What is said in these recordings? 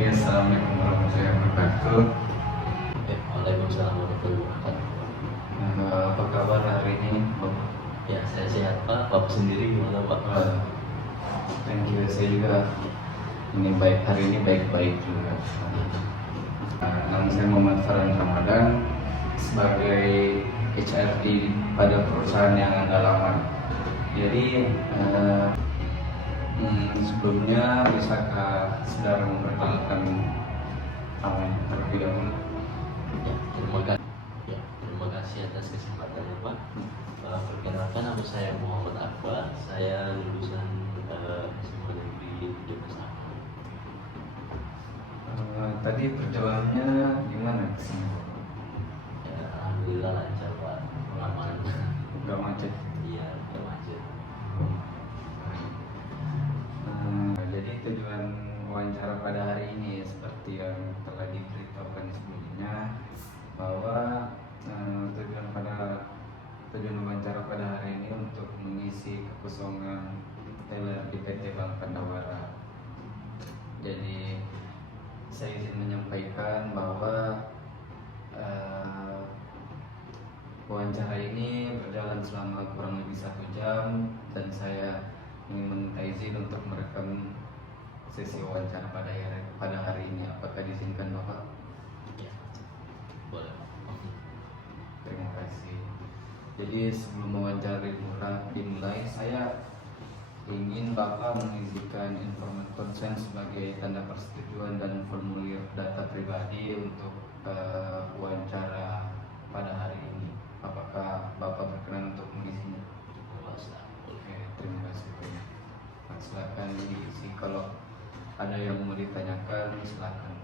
Oke, assalamualaikum warahmatullahi wabarakatuh. Waalaikumsalam warahmatullahi wabarakatuh. Apa kabar hari ini, Bapak? Ya, saya sehat Pak. Bapak sendiri gimana Pak? Thank you. Saya juga ini baik, hari ini baik-baik juga. Nama saya Muhammad Farhan Ramadan sebagai HRD pada perusahaan yang Anda lamar. Jadi sebelumnya bisakah saudara memperkenalkan namanya terlebih dahulu? Ya, terima kasih atas kesempatannya Pak. Perkenalkan, nama saya Muhammad Akbar. Saya lulusan SMA Negeri 17 Akbar. Tadi perjalanannya gimana kesini? Ya, alhamdulillah lancar Pak. Aman. Gak macet. Iya, nggak macet. Jadi tujuan wawancara pada hari ini seperti yang telah diberitahukan sebelumnya bahwa tujuan wawancara pada hari ini untuk mengisi kekosongan teller di PT Bank Pandawara. Jadi saya ingin menyampaikan bahwa wawancara ini berjalan selama kurang lebih 1 jam dan saya ingin meminta izin untuk merekam sesi wawancara pada hari ini. Apakah diizinkan Bapak? Ya, boleh Pak. Terima kasih. Jadi sebelum wawancara dimulai, saya ingin Bapak mengizinkan informasi konsen sebagai tanda persetujuan dan formulir data pribadi untuk wawancara pada hari ini. Apakah Bapak berkenan untuk mengisinya? Oke, terima kasih banyak. Nah, silakan diisi. Kalau ada yang mau ditanyakan, silakan.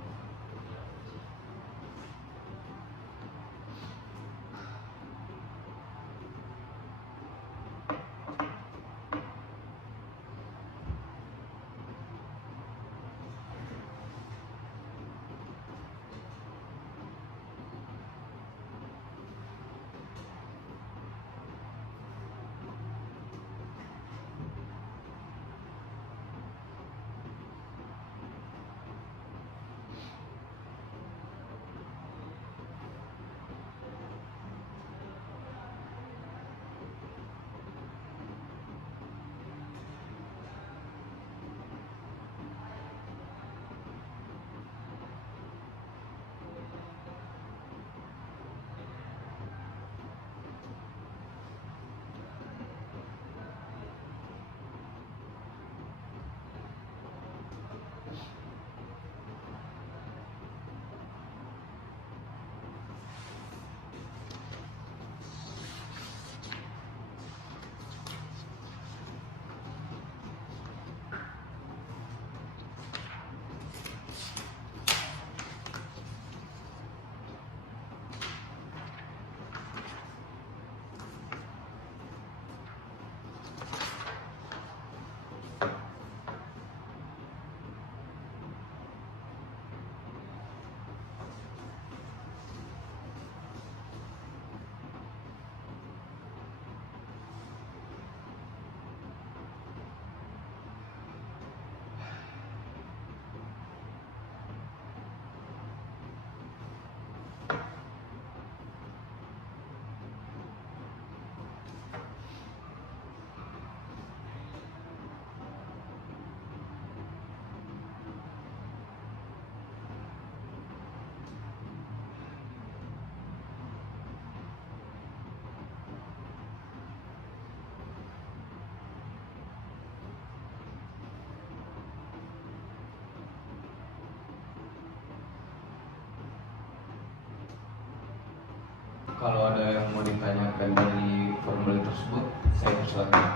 Kalau ada yang mau ditanyakan dari formulir tersebut, saya persilakan.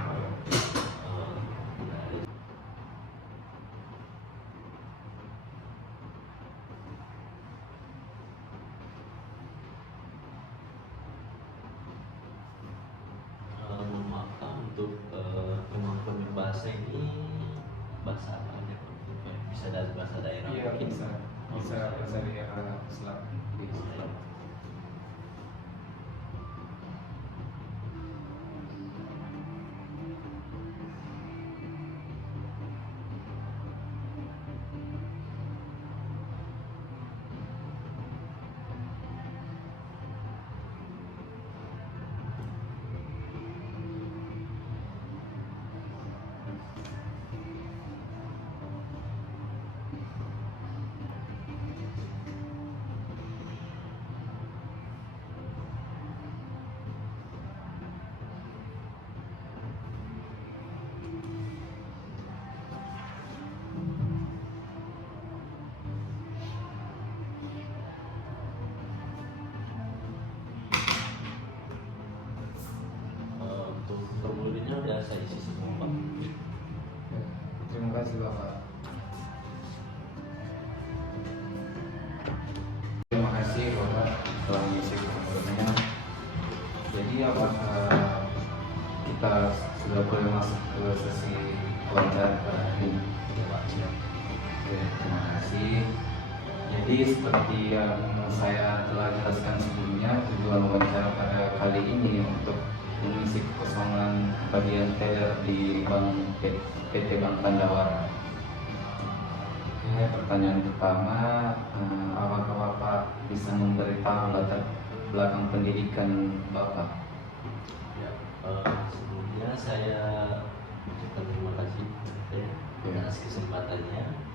Mohon maaf Pak, untuk kemampuan berbahasa ini bahasa apa aja Pak? Bisa dari bahasa daerah Iya, mungkin? bisa bahasa daerah, silakan. kasih Bapak. Terima kasih Bapak telah mengisi kesempatannya. Jadi apakah kita sudah boleh masuk ke sesi wawancara pada hari ini? Oke, terima kasih. Jadi seperti yang saya telah jelaskan sebelumnya, tujuan wawancara pada kali ini untuk mengisi kekosongan bagian teller di PT Bank Pandawara. Oke, pertanyaan pertama, apakah Bapak bisa memberitahu latar belakang pendidikan Bapak? Ya, sebelumnya saya ucapkan terima kasih atas kesempatannya.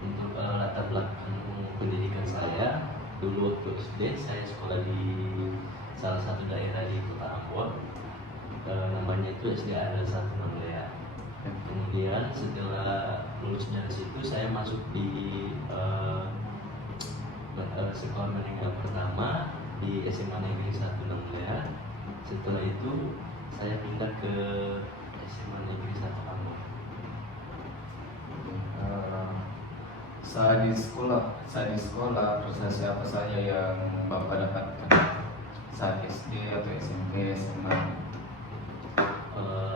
Untuk latar belakang pendidikan saya, dulu waktu SD saya sekolah di salah satu daerah di Kota Ambon, namanya itu SD Adal 1 Manglea. Kemudian setelah lulus dari situ saya masuk di sekolah menengah pertama di SMA Negeri 1 Manglea. Setelah itu saya pindah ke SMA Negeri 1 Ambon. Saat di sekolah prestasi apa saja yang Bapak dapatkan saat SD atau SMP, SMA?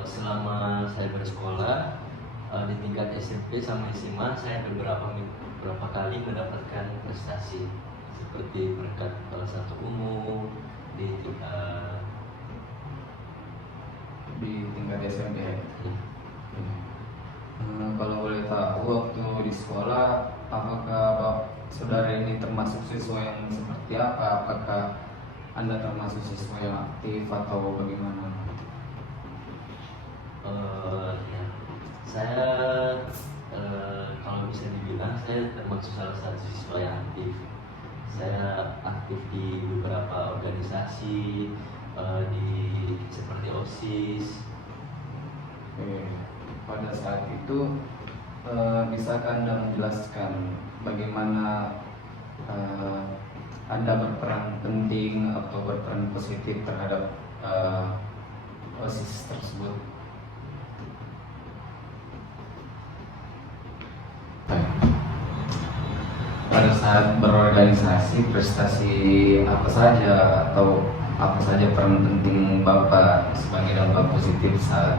Selama saya bersekolah di tingkat SMP sama SMA, saya beberapa kali mendapatkan prestasi seperti peringkat salah satu umum di tingkat SMP. Kalau boleh tahu waktu di sekolah, apakah saudara ini termasuk siswa yang seperti apa? Apakah Anda termasuk siswa yang aktif atau bagaimana? Ya, saya kalau bisa dibilang saya termasuk salah satu siswa yang aktif. Saya aktif di beberapa organisasi, seperti OSIS. Pada saat itu, bisakah Anda menjelaskan bagaimana Anda berperan penting atau berperan positif terhadap OSIS tersebut? Pada saat berorganisasi, prestasi apa saja atau apa saja peran penting Bapak sebagai dampak positif saat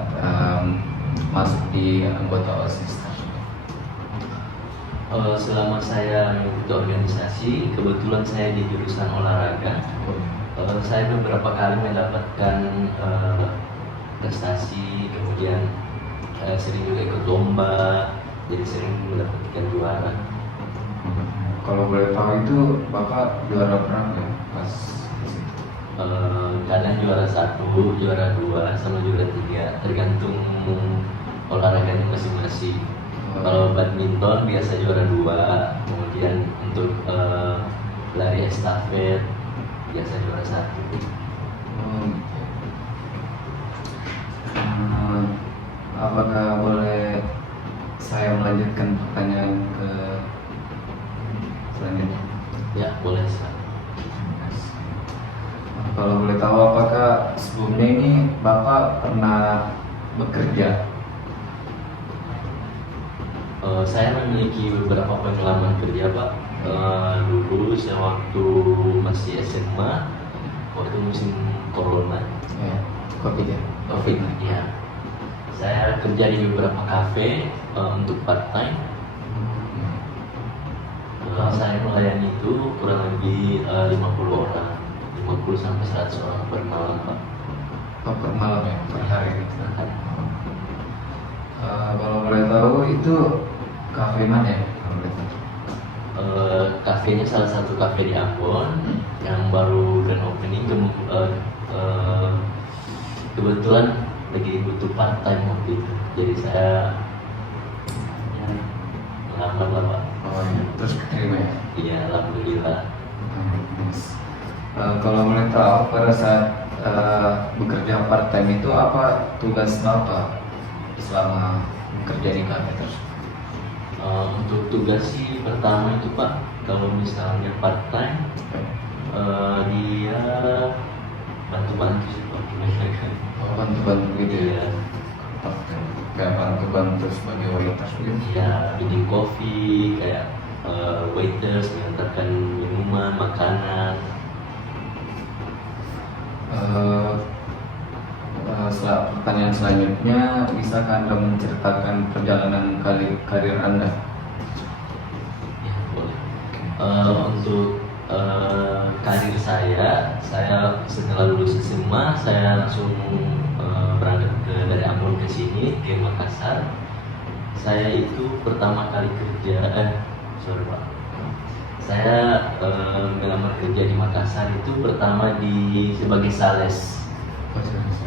masuk di anggota OSIS tersebut? Selama saya mengikuti organisasi, kebetulan saya di jurusan olahraga. Saya beberapa kali mendapatkan prestasi, kemudian saya sering juga ikut lomba, jadi sering mendapatkan juara. Kalau boleh tahu itu Bapak juara berapa ya pas di situ? Kadang juara 1, juara 2, sama juara 3, tergantung olahraganya masing-masing. Kalau badminton biasa juara 2, kemudian untuk lari estafet biasa juara 1. Apakah boleh saya melanjutkan pertanyaan ke selanjutnya? Ya, boleh. Kalau boleh tahu, apakah sebelumnya ini Bapak pernah bekerja? Saya memiliki beberapa pengalaman kerja, Pak. Dulu saya waktu masih SMA, waktu musim corona, Ya, COVID ya? COVID, ya. Saya kerja di beberapa kafe untuk part time. Saya melayani itu kurang lebih 50 orang, 50 sampai 100 orang per malam, Pak. Oh, per malam ya? Per hari gitu? Kalau boleh tahu itu kafe mana ya? Kalau boleh tahu. Kafenya salah satu kafe di Ambon yang baru grand opening. Kebetulan lagi butuh part time waktu itu, jadi saya melamar lah, Pak. Oh iya, terus keterima ya? Iya, alhamdulillah. Kalau boleh tahu, pada saat bekerja part time itu apa tugas Bapak selama bekerja di kafe tersebut? Untuk tugas sih pertama itu, Pak, kalau misalnya part time dia bantu-bantu sih, Pak. Oh, bantu-bantu gitu ya? Iya. Oke. kayak bantu-bantu sebagai waiter gitu. Ya, bikin kopi, kayak waiters mengantarkan minuman, makanan. Pertanyaan selanjutnya, bisakah Anda menceritakan perjalanan karir Anda? Ya, boleh. Untuk karir saya setelah lulus SMA, saya langsung berangkat dari Ambon ke sini, ke Makassar. Saya itu pertama kali saya melamar kerja di Makassar itu pertama sebagai sales.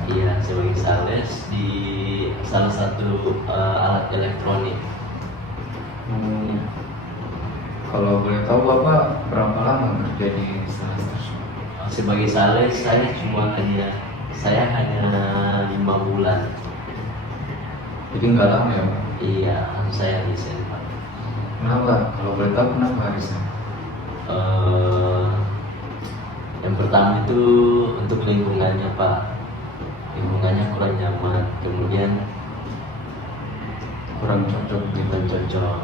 Iya, sebagai sales di salah satu alat elektronik. Kalau boleh tahu Bapak berapa lama kerja di sales tersebut? Sebagai sales saya hanya 5 bulan. Jadi nggak lama ya Pak? Iya, saya resign, Pak. Kenapa? Kalau boleh tahu kenapa resign? Yang pertama itu untuk lingkungannya, Pak. Lingkungannya kurang nyaman, kemudian Kurang cocok gitu. cocok.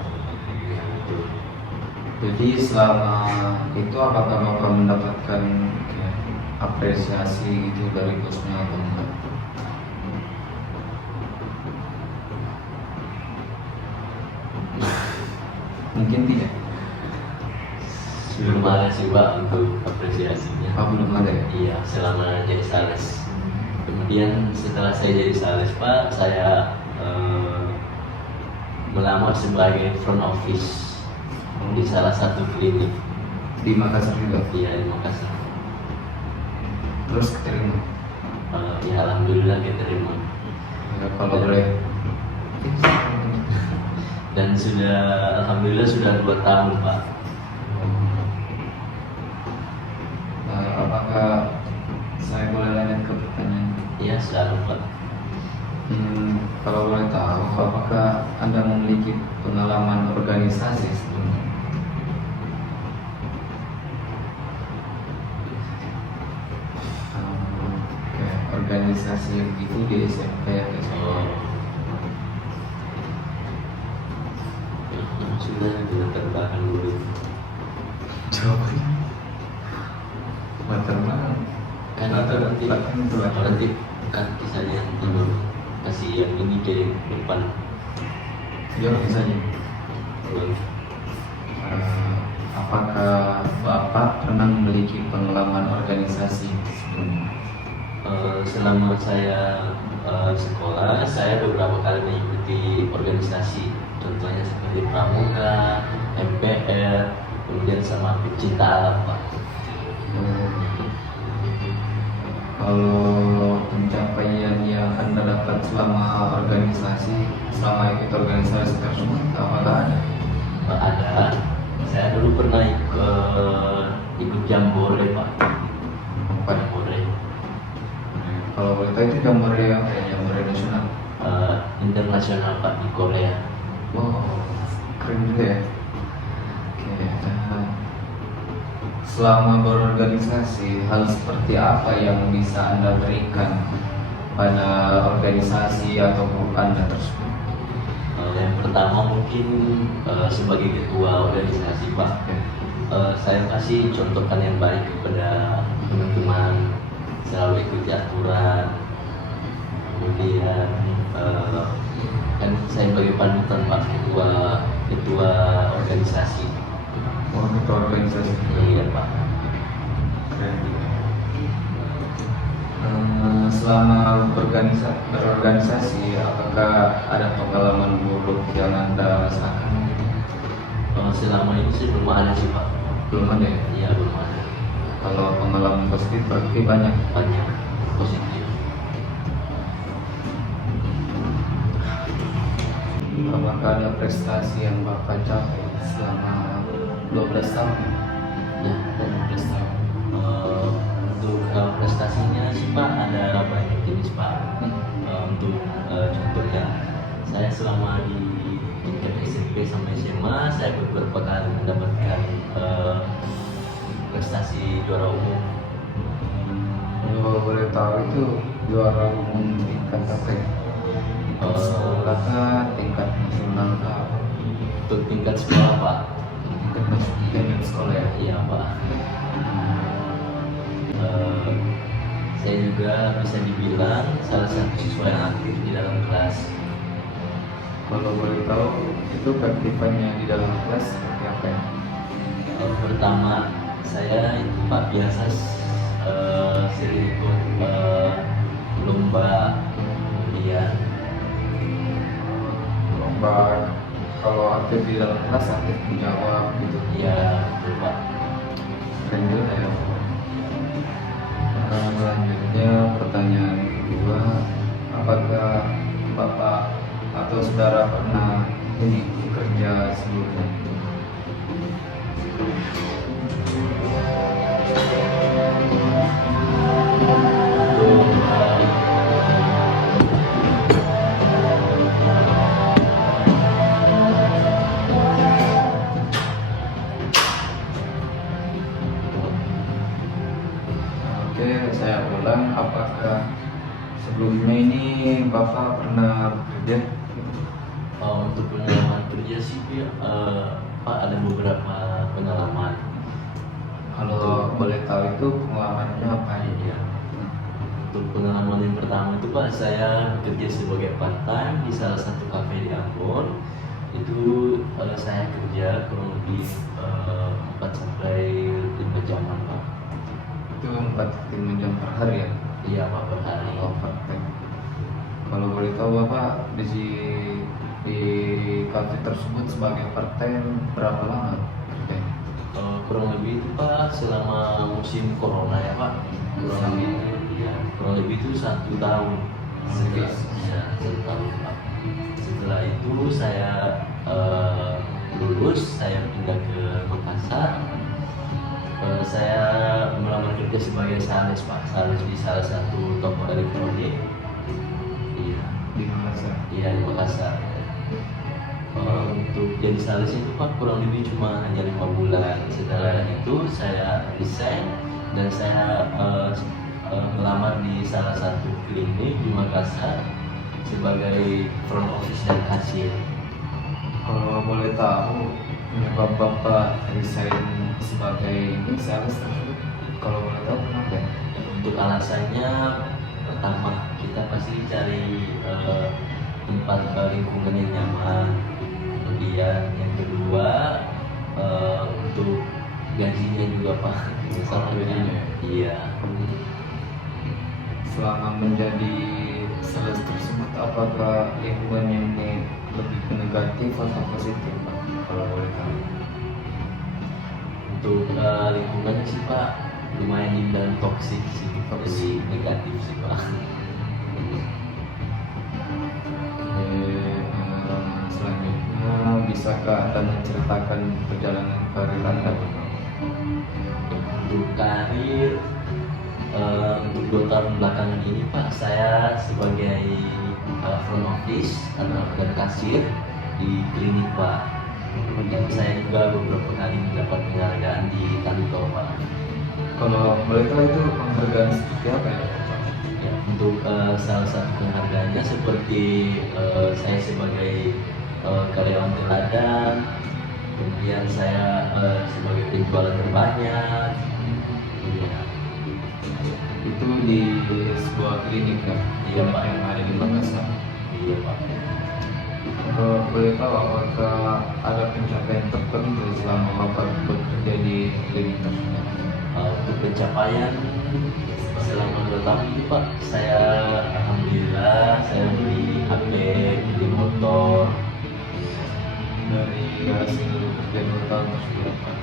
Jadi selama itu apakah Bapak mendapatkan kayak apresiasi gitu dari bosnya atau enggak? Mungkin tidak. Belum ada sih, Pak, untuk apresiasinya. Belum ada ya? Iya, selama jadi sales. Kemudian setelah saya jadi sales, Pak, saya melamar sebagai front office di salah satu klinik. Di Makassar juga. Iya, di Makassar. Terus keterima. Ya, alhamdulillah diterima. Ya, kalau boleh. Dan alhamdulillah sudah 2 tahun, Pak. Apakah saya boleh lanjut ke pertanyaan? Iya, selalu, Pak. Kalau boleh tahu, apakah Anda memiliki pengalaman organisasi sebelumnya? Kayak organisasi yang gitu di SMP atau SMA? Sudah terbahan dulu. Coba. Maternal. Kan itu nanti kaki saja nanti baru kasih yang ini ke depan. Ya bisa aja. Apakah Bapak pernah memiliki pengalaman organisasi sebelumnya? Selama saya sekolah, saya beberapa kali mengikuti organisasi, contohnya seperti pramuka, MPR, kemudian sama pecinta alam, Pak. Kalau pencapaian yang Anda dapat selama ikut organisasi tersebut, apakah ada? Ada. Saya dulu pernah ikut jambore, Pak. Jambore. Kalau boleh tahu itu jambore apa ya? Jambore nasional? Internasional, Pak, di Korea. Wow, keren juga ya. Oke, selama berorganisasi, hal seperti apa yang bisa Anda berikan pada organisasi atau grup Anda tersebut? Yang pertama mungkin sebagai ketua organisasi, Pak, saya kasih contohkan yang baik kepada teman-teman, selalu ikuti aturan. Kemudian kan saya sebagai panutan, Pak, ketua organisasi. Oh, ketua organisasi. Iya, Pak. Keren juga. Selama berorganisasi, apakah ada pengalaman buruk yang Anda rasakan? Selama ini sih belum ada sih, Pak. Belum ada ya? Iya, belum ada. Kalau pengalaman positif berarti banyak. Banyak positif. Apakah ada prestasi yang Bapak capai selama 12 tahun? Ya, 12 tahun. Untuk prestasinya sih, Pak, ada banyak jenis, Pak. Untuk contohnya, saya selama di tingkat SMP sampai SMA, saya beberapa kali mendapatkan prestasi juara umum. Kalau boleh tahu itu juara umum tingkat apa ya? sekolah kah, tingkat nasional kah? Untuk tingkat sekolah Pak. Tingkat sekolah ya. Iya Pak. Eh, saya juga bisa dibilang salah satu siswa yang aktif di dalam kelas. Kalau boleh tahu itu keaktifannya di dalam kelas seperti apa ya? Pertama saya itu Pak biasa sering ikut lomba kemudian Lomba, kalau aktif di dalam kelas aktif menjawab gitu. ya betul Pak. Keren juga ya. Selanjutnya pertanyaan kedua, apakah bapak atau saudara pernah ini bekerja sebelumnya? Untuk Oke, saya ulang, apakah sebelumnya ini bapak pernah bekerja? untuk pengalaman kerja sih Pak ada beberapa pengalaman. Kalau boleh tahu itu pengalamannya apa Iya. Untuk pengalaman yang pertama itu Pak, saya bekerja sebagai part time di salah satu kafe di Ambon. Itu saya kerja kurang lebih 4 sampai 5 jaman Pak. Itu 45 jam per hari ya? Iya Pak, per hari. Kalau part-time. Kalau boleh tahu bapak di kafe tersebut sebagai part-time berapa lama kerjanya? Kurang lebih itu Pak selama musim corona ya Pak. Kurang lebih itu ya, kurang lebih itu 1 tahun. Setelah, ya, 1 tahun Pak. Setelah itu saya lulus, saya pindah ke Makassar. Saya melamar kerja sebagai sales Pak, sales di salah satu toko elektronik. Iya, Di Makassar. iya di Makassar. Untuk jadi sales itu Pak kurang lebih cuma hanya 5 bulan. Setelah itu saya resign dan saya melamar di salah satu klinik di Makassar sebagai front office dan kasir. Kalau boleh tahu penyebab bapak resign sebagai ini sales tersebut, kalau boleh tahu kenapa ya? Untuk alasannya pertama kita pasti cari tempat lingkungan yang nyaman. Kemudian yang kedua untuk gajinya juga Pak. Gajinya? Iya. Selama menjadi sales tersebut, apakah lingkungannya ini lebih ke negatif atau positif Pak? Kalau boleh tahu. Untuk lingkungannya sih Pak lumayan dibilang toksik sih, jadi negatif sih Pak. Selanjutnya, bisakah Anda menceritakan perjalanan karir Anda? Untuk karir untuk 2 tahun belakangan ini Pak saya sebagai front office dan kasir di klinik Pak. Dan saya juga beberapa kali mendapat penghargaan di kantor Pak. Kalau boleh tahu itu penghargaan seperti apa ya? Ya, untuk salah satu penghargaannya seperti saya sebagai karyawan teladan, kemudian saya sebagai penjualan terbanyak. Iya. Itu di sebuah klinik ya? Iya, Pak. Yang ada di Makassar. Iya Pak. Kalau boleh tahu apakah ada pencapaian tertentu selama bapak bekerja di klinik tersebut? Untuk pencapaian selama 2 tahun ini Pak, saya alhamdulillah saya beli HP, beli motor. Dari hasil kerja 2 tahun tersebut Pak.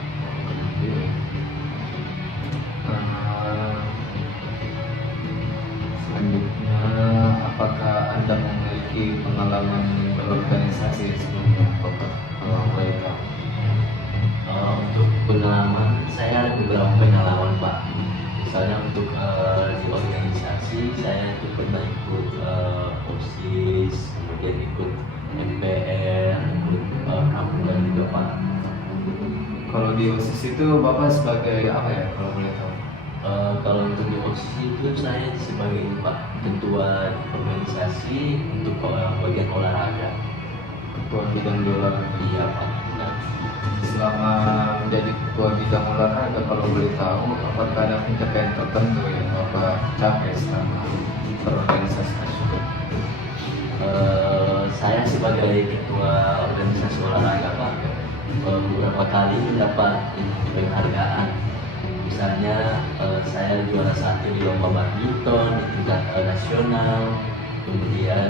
Selanjutnya, apakah Anda memiliki pengalaman berorganisasi sebelumnya Bapak? Kalau boleh tahu. Untuk pengalaman saya ada beberapa pengalaman Pak. Misalnya untuk di organisasi saya itu pernah ikut OSIS, kemudian ikut MPR, ikut kampungan juga Pak. Kalau di OSIS itu Bapak sebagai apa ya kalau boleh tahu? Kalau untuk di OSIS itu saya sebagai ini Pak ketua organisasi untuk bagian olahraga. Ketua bidang olahraga. Iya Pak. Nah, Selama menjadi ketua bidang olahraga, kalau boleh tahu, apakah ada pencapaian tertentu yang Bapak capai selama berorganisasi tersebut? saya sebagai ketua organisasi olahraga Pak, beberapa kali mendapat penghargaan. Misalnya saya juara 1 di lomba badminton di tingkat nasional, kemudian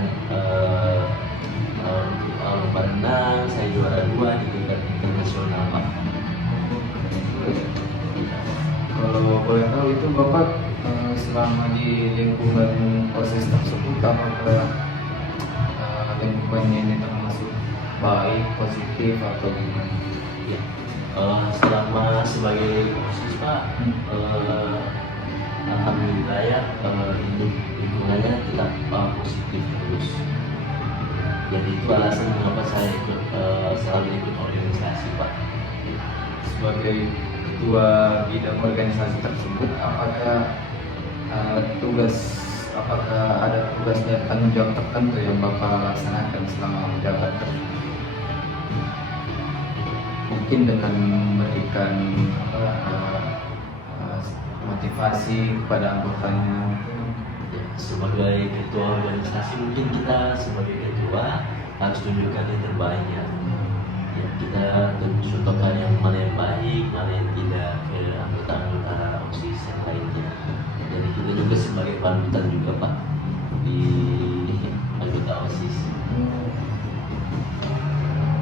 untuk lomba renang saya juara 2 di tingkat internasional Pak. Kalau boleh tahu itu Bapak selama di lingkungan OSIS tersebut, apakah lingkungannya ini termasuk baik, positif atau gimana? Ya. Selama sebagai OSIS Pak, alhamdulillah ya, lingkungannya tetap positif terus. Jadi itu alasan mengapa saya ikut, selalu ikut organisasi Pak. Sebagai ketua bidang organisasi tersebut, apakah ada tugas dan tanggung jawab tertentu yang Bapak laksanakan selama menjabat tersebut? Mungkin dengan memberikan motivasi kepada anggotanya. Ya, sebagai ketua organisasi mungkin kita sebagai ketua harus tunjukkan yang terbaik ya. Ya, kita contohkan yang mana yang baik, mana yang tidak ke anggota-anggota OSIS yang lainnya. Jadi kita juga sebagai panutan juga Pak di anggota OSIS.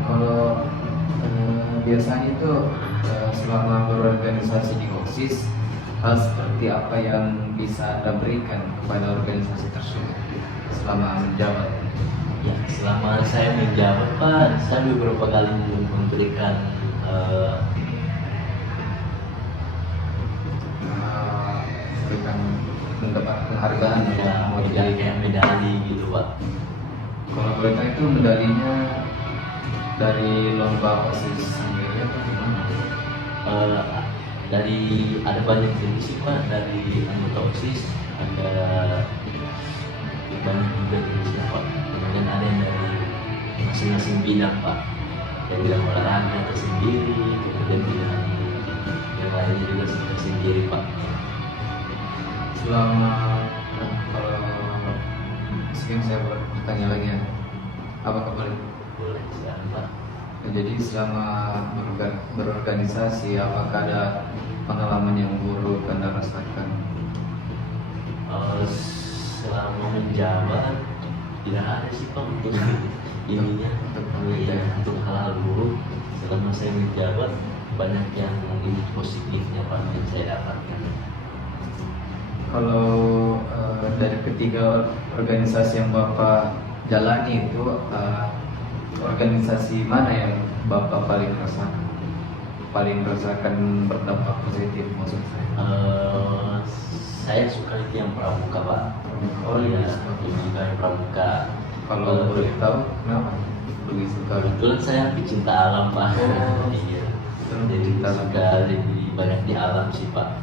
Kalau biasanya itu selama berorganisasi di OSIS, hal seperti apa yang bisa Anda berikan kepada organisasi tersebut selama menjabat? Ya, selama saya menjabat Pak, saya beberapa kali memberikan mendapat penghargaan kayak medali gitu Pak. Kalau boleh tahu itu medalinya dari lomba OSIS sendiri atau gimana? Dari ada banyak jenis sih Pak, dari anggota OSIS ada banyak juga jenisnya Pak. Kemudian ada yang dari masing-masing bidang Pak, dari bidang olahraga tersendiri, kemudian bidang yang lainnya juga tersendiri Pak. Selama kalau mungkin saya bertanya lagi ya, apakah boleh? Boleh silakan Pak. Jadi selama berorganisasi, apakah ada pengalaman yang buruk Anda rasakan? Selama menjabat tidak ada sih Pak untuk ininya, untuk hal-hal buruk. Selama saya menjabat banyak yang ini positifnya Pak yang saya dapatkan. Kalau dari ketiga organisasi yang Bapak jalani itu, organisasi mana yang Bapak paling rasakan berdampak positif maksud saya? Saya suka itu yang pramuka Pak. Oh iya, suka yang pramuka. Kalau boleh tahu kenapa lebih suka? Kebetulan saya pecinta alam Pak. Iya. Jadi suka lebih banyak di alam sih Pak.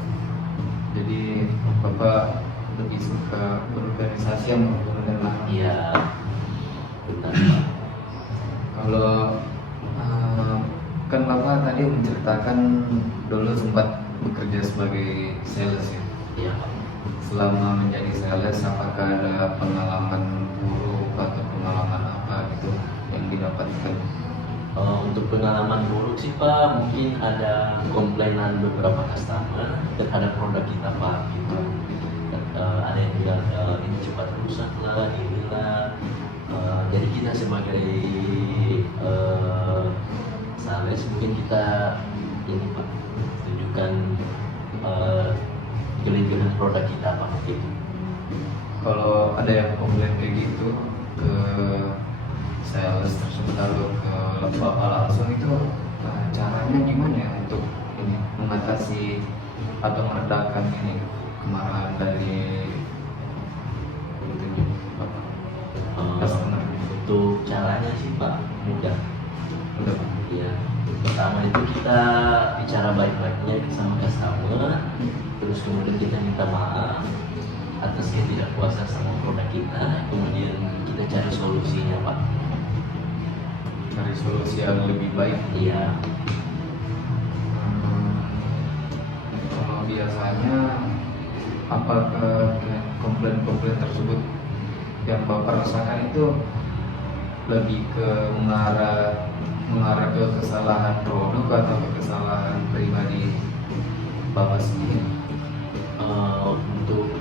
Jadi Bapak lebih suka berorganisasi yang berhubungan dengan alam. Iya, benar Pak. Kalau kan Bapak tadi menceritakan dulu sempat bekerja sebagai sales ya. Iya Pak. Selama menjadi sales, apakah ada pengalaman buruk atau pengalaman apa gitu yang didapatkan? Untuk pengalaman buruk sih Pak, mungkin ada komplainan beberapa customer terhadap produk kita Pak gitu. Ada yang bilang ini cepat rusak lah, inilah. Jadi kita sebagai sales mungkin kita ini Pak tunjukkan kelebihan produk kita Pak gitu. Kalau ada yang komplain kayak gitu ke sales tersebut lalu ke Bapak langsung itu, caranya gimana ya untuk ini mengatasi atau meredakan ini kemarahan dari Bapak customer? Untuk caranya sih Pak mudah. Udah. Ya, pertama itu kita bicara baik-baiknya sama customer, terus kemudian kita minta maaf, atas ketidakpuasan sama produk kita, kemudian kita cari solusinya Pak. Cari solusi yang lebih baik. Iya. Kalau biasanya apakah komplain-komplain tersebut yang Bapak rasakan itu lebih ke mengarah ke kesalahan produk atau ke kesalahan pribadi Bapak sendiri? Untuk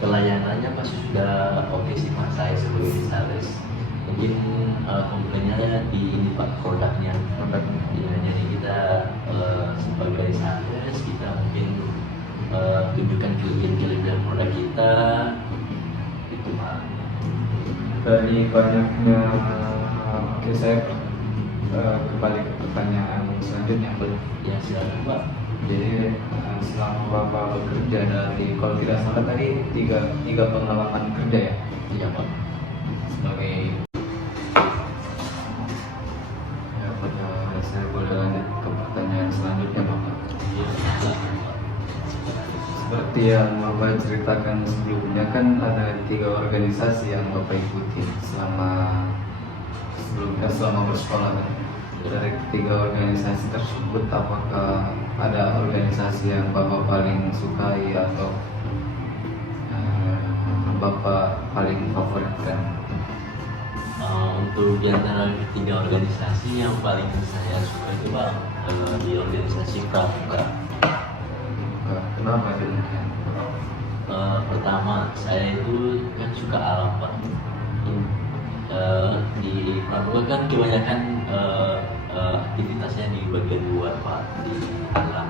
pelayanannya pasti sudah oke sih Pak, saya sebagai sales. Mungkin komplainnya di ini Pak, produknya. Ya, jadi kita sebagai sales kita mungkin tunjukkan kelebihan produk kita itu Pak. Dari banyaknya, oke, saya kembali ke pertanyaan selanjutnya. Ya silakan Pak. Jadi selama Bapak bekerja dari, kalau tidak salah tadi tiga pengalaman kerja ya? Iya Pak. Sebagai ya, saya boleh lanjut ke pertanyaan selanjutnya Bapak. Iya silakan Pak. Seperti yang Bapak ceritakan sebelumnya, kan ada 3 organisasi yang Bapak ikuti selama bersekolah. Dari 3 organisasi tersebut, apakah ada organisasi yang Bapak paling sukai atau Bapak paling favoritkan? Untuk diantara 3 organisasi yang paling saya suka itu Pak, di organisasi Pramuka. Kenapa demikian? Pertama, saya itu kan suka alam Pak. Di Pramuka kan kebanyakan aktivitasnya di bagian luar Pak, di alam.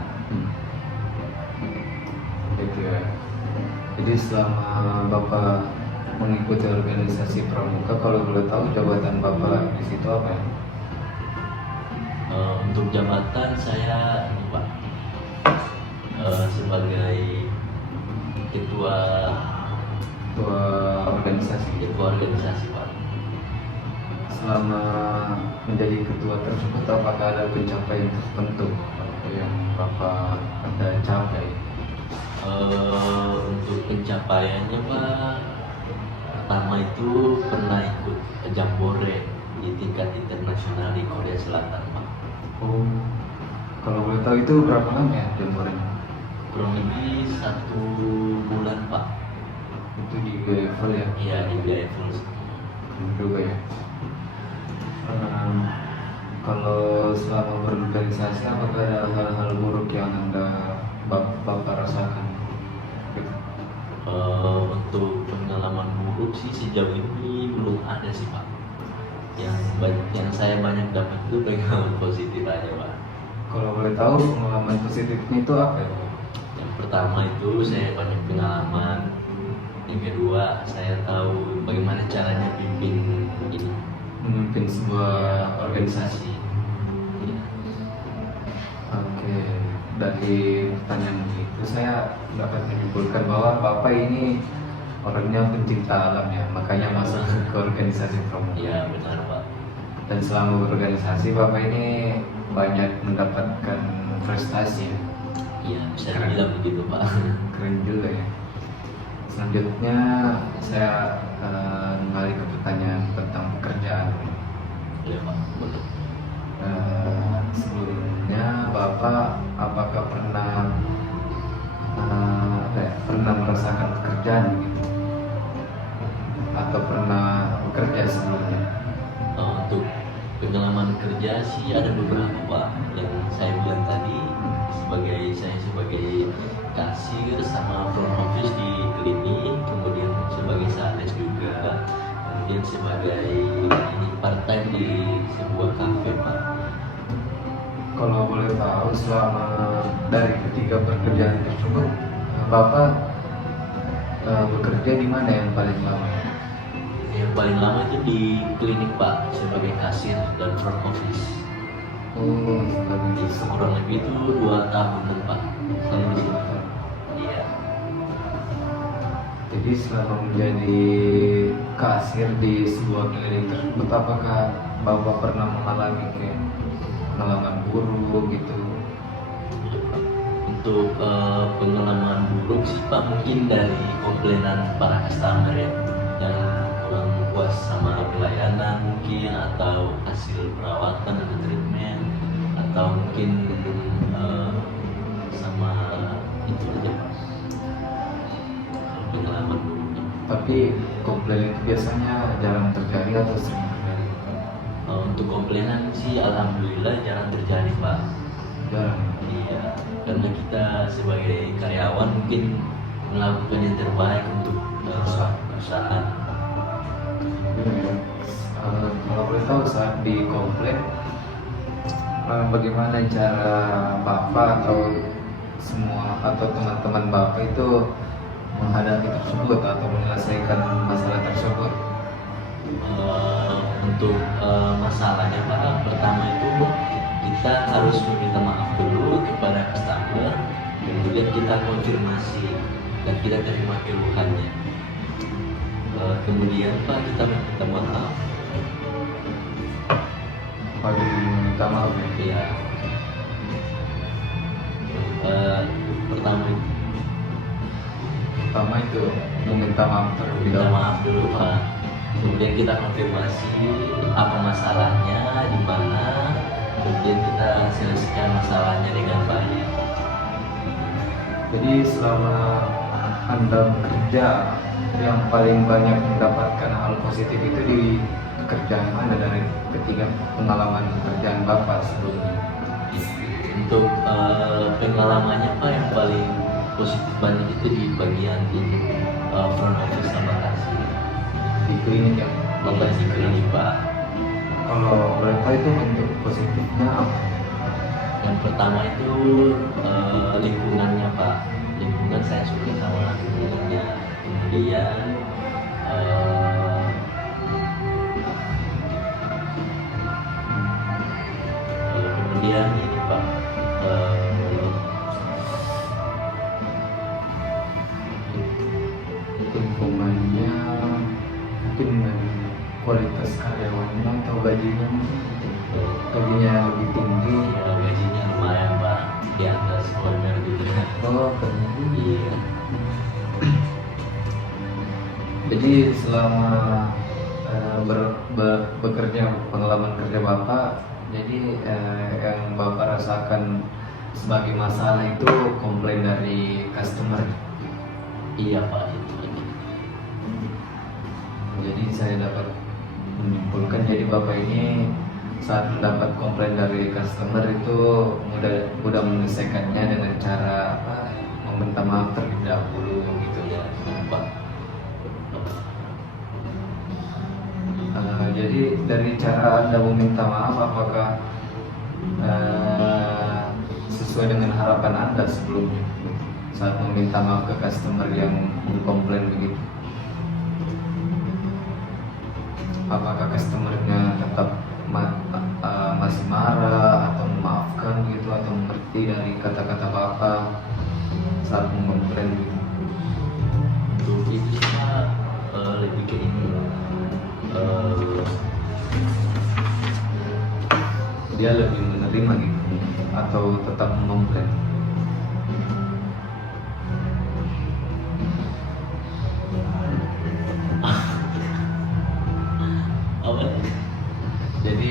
Gitu ya. Jadi selama Bapak mengikuti organisasi Pramuka, kalau boleh tahu jabatan Bapak di situ apa ya? Untuk jabatan saya ini Pak, sebagai ketua organisasi. Pak. Selama menjadi ketua tersebut, apakah ada pencapaian tertentu yang Bapak ada capai? Untuk pencapaiannya Pak, pertama itu pernah ikut jambore di tingkat internasional di Korea Selatan Pak. Oh, kalau boleh tahu itu berapa lama ya jamborenya? Kurang lebih 1 bulan Pak. Itu di level ya? Iya, di level. Juga ya. Kalau selama berorganisasi, apakah ada hal-hal buruk yang Anda Bapak rasakan? Untuk pengalaman buruk sih sejauh ini belum ada sih Pak. Yang saya banyak dapat itu pengalaman positif aja Pak. Kalau boleh tahu pengalaman positifnya itu apa ya? Yang pertama itu saya banyak pengalaman. Yang kedua saya tahu bagaimana caranya pimpin ini, Memimpin sebuah organisasi. Iya. Oke, dari pertanyaan itu saya dapat menyimpulkan bahwa Bapak ini orangnya pencinta alam ya, makanya masuk ke organisasi Pramuka. Iya benar Pak. Dan selama berorganisasi Bapak ini banyak mendapatkan prestasi ya. Iya bisa Keren. dibilang begitu Pak. Keren juga ya. Selanjutnya saya mengalih ke pertanyaan tentang pekerjaan. Iya Pak. Betul. Sebelumnya Bapak apakah pernah merasakan pekerjaan gitu? Atau pernah bekerja sebelumnya? Untuk pengalaman kerja sih ada beberapa Pak. Yang saya bilang tadi, saya sebagai kasir sama front office di klinik, kemudian sebagai sales juga, kemudian sebagai ini part time di sebuah kafe Pak. Kalau boleh tahu, selama dari ketiga pekerjaan tersebut, Bapak bekerja di mana yang paling lama? Yang paling lama itu di klinik Pak, sebagai kasir dan front office. Oh, Di kurang lebih itu 2 tahunan Pak. Selama di situ. Iya. Jadi selama menjadi kasir di sebuah klinik tersebut, apakah Bapak pernah mengalami kayak pengalaman buruk gitu? Untuk pengalaman buruk sih Pak, mungkin dari komplainan para customer ya, yang kurang puas sama pelayanan mungkin, atau hasil perawatan atau treatment, atau mungkin sama itu aja Pak, kalau pengalaman buruknya. Tapi komplain itu biasanya jarang terjadi atau sering terjadi? Untuk komplainan sih alhamdulillah jarang terjadi Pak. Jarang. Iya, karena kita sebagai karyawan mungkin melakukan yang terbaik untuk perusahaan. Kalau boleh tahu saat di komplain, bagaimana cara Bapak atau semua atau teman-teman Bapak itu menghadapi tersebut atau menyelesaikan masalah tersebut? Untuk masalahnya Pak, pertama itu kita harus meminta maaf dulu kepada customer, kemudian kita konfirmasi dan kita terima keluhannya. Kemudian Pak, kita meminta maaf. Bagi minta maaf ya? Ya, pertama itu Pertama itu meminta maaf terlebih minta dahulu. maaf dulu Pak, kemudian kita konfirmasi apa masalahnya, di mana, kemudian kita selesaikan masalahnya dengan baik. Jadi selama Anda bekerja, yang paling banyak mendapatkan hal positif itu di pekerjaan Anda dari ketiga pengalaman pekerjaan Bapak sebelumnya. Untuk pengalamannya Pak, yang paling positif banyak itu di bagian front office sama kasir Di klinik ya? Bapak di klinik Pak. Kalau boleh tahu itu bentuk positifnya apa? Yang pertama itu lingkungannya Pak, lingkungan saya suka sama lingkungannya. Kemudian kemudian ini Pak, Lingkungannya mungkin dari kualitas karyawannya atau gajinya lebih tinggi. ya, gajinya lumayan Pak, di atas UMR juga. Oh, keren. Iya. Jadi selama bekerja pengalaman kerja Bapak, jadi yang Bapak rasakan sebagai masalah itu komplain dari customer. Iya Pak, itu. Jadi saya dapat menyimpulkan, jadi Bapak ini saat mendapat komplain dari customer itu mudah menyelesaikannya dengan cara meminta maaf terlebih dahulu gitu ya. Pak. Jadi dari cara Anda meminta maaf, apakah sesuai dengan harapan Anda sebelumnya saat meminta maaf ke customer yang mengkomplain begitu? Apakah customernya tetap masih marah atau memaafkan gitu, atau mengerti dari kata-kata Bapak saat mengkomplain gitu? Untuk itu Pak, lebih ke ini, Dia lebih menerima gitu atau tetap mengkomplain? apa? Jadi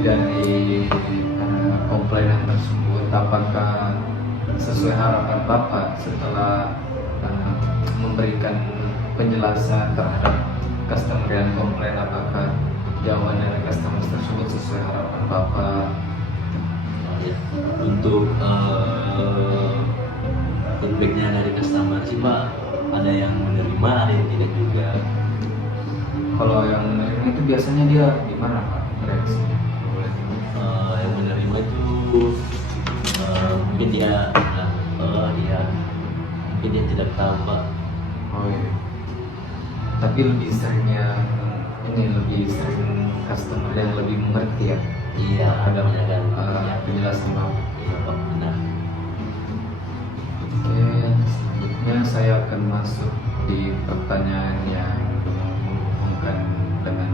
dari komplainan tersebut, apakah sesuai harapan Bapak setelah memberikan penjelasan terhadap customer yang komplain, apakah jawaban dari customer tersebut sesuai harapan Bapak? Ya. Untuk feedbacknya dari customer sih Pak, ada yang menerima, ada yang tidak juga. Kalau yang menerima itu biasanya dia gimana Pak reaksinya? Boleh tahu? Yang menerima itu mungkin dia mungkin dia tidak tahu Pak. Oh iya. Tapi lebih seringnya lebih sering customer yang lebih mengerti ya. Iya, ada kan. Penjelasan Bapak. Iya Pak, benar. Oke, selanjutnya saya akan masuk di pertanyaan yang menghubungkan dengan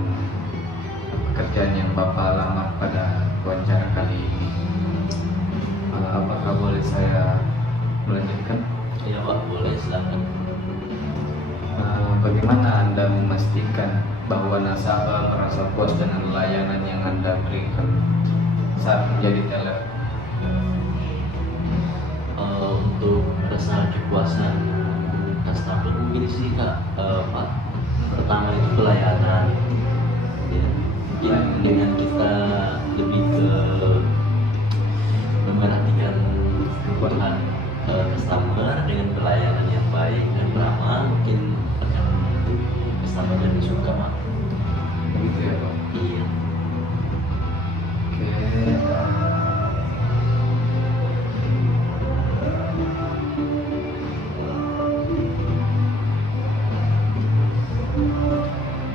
pekerjaan yang Bapak lamar pada wawancara kali ini. memastikan bahwa nasabah merasa puas dengan layanan yang Anda berikan saat menjadi teller? Untuk rasa kepuasan customer mungkin sih Kak, Pak, pertama itu pelayanan ya. Yang dengan kita lebih ke memperhatikan kebutuhan customer dengan pelayanan yang baik dan ramah, mungkin akan customer lebih suka Pak. Begitu ya Pak? Iya. Oke.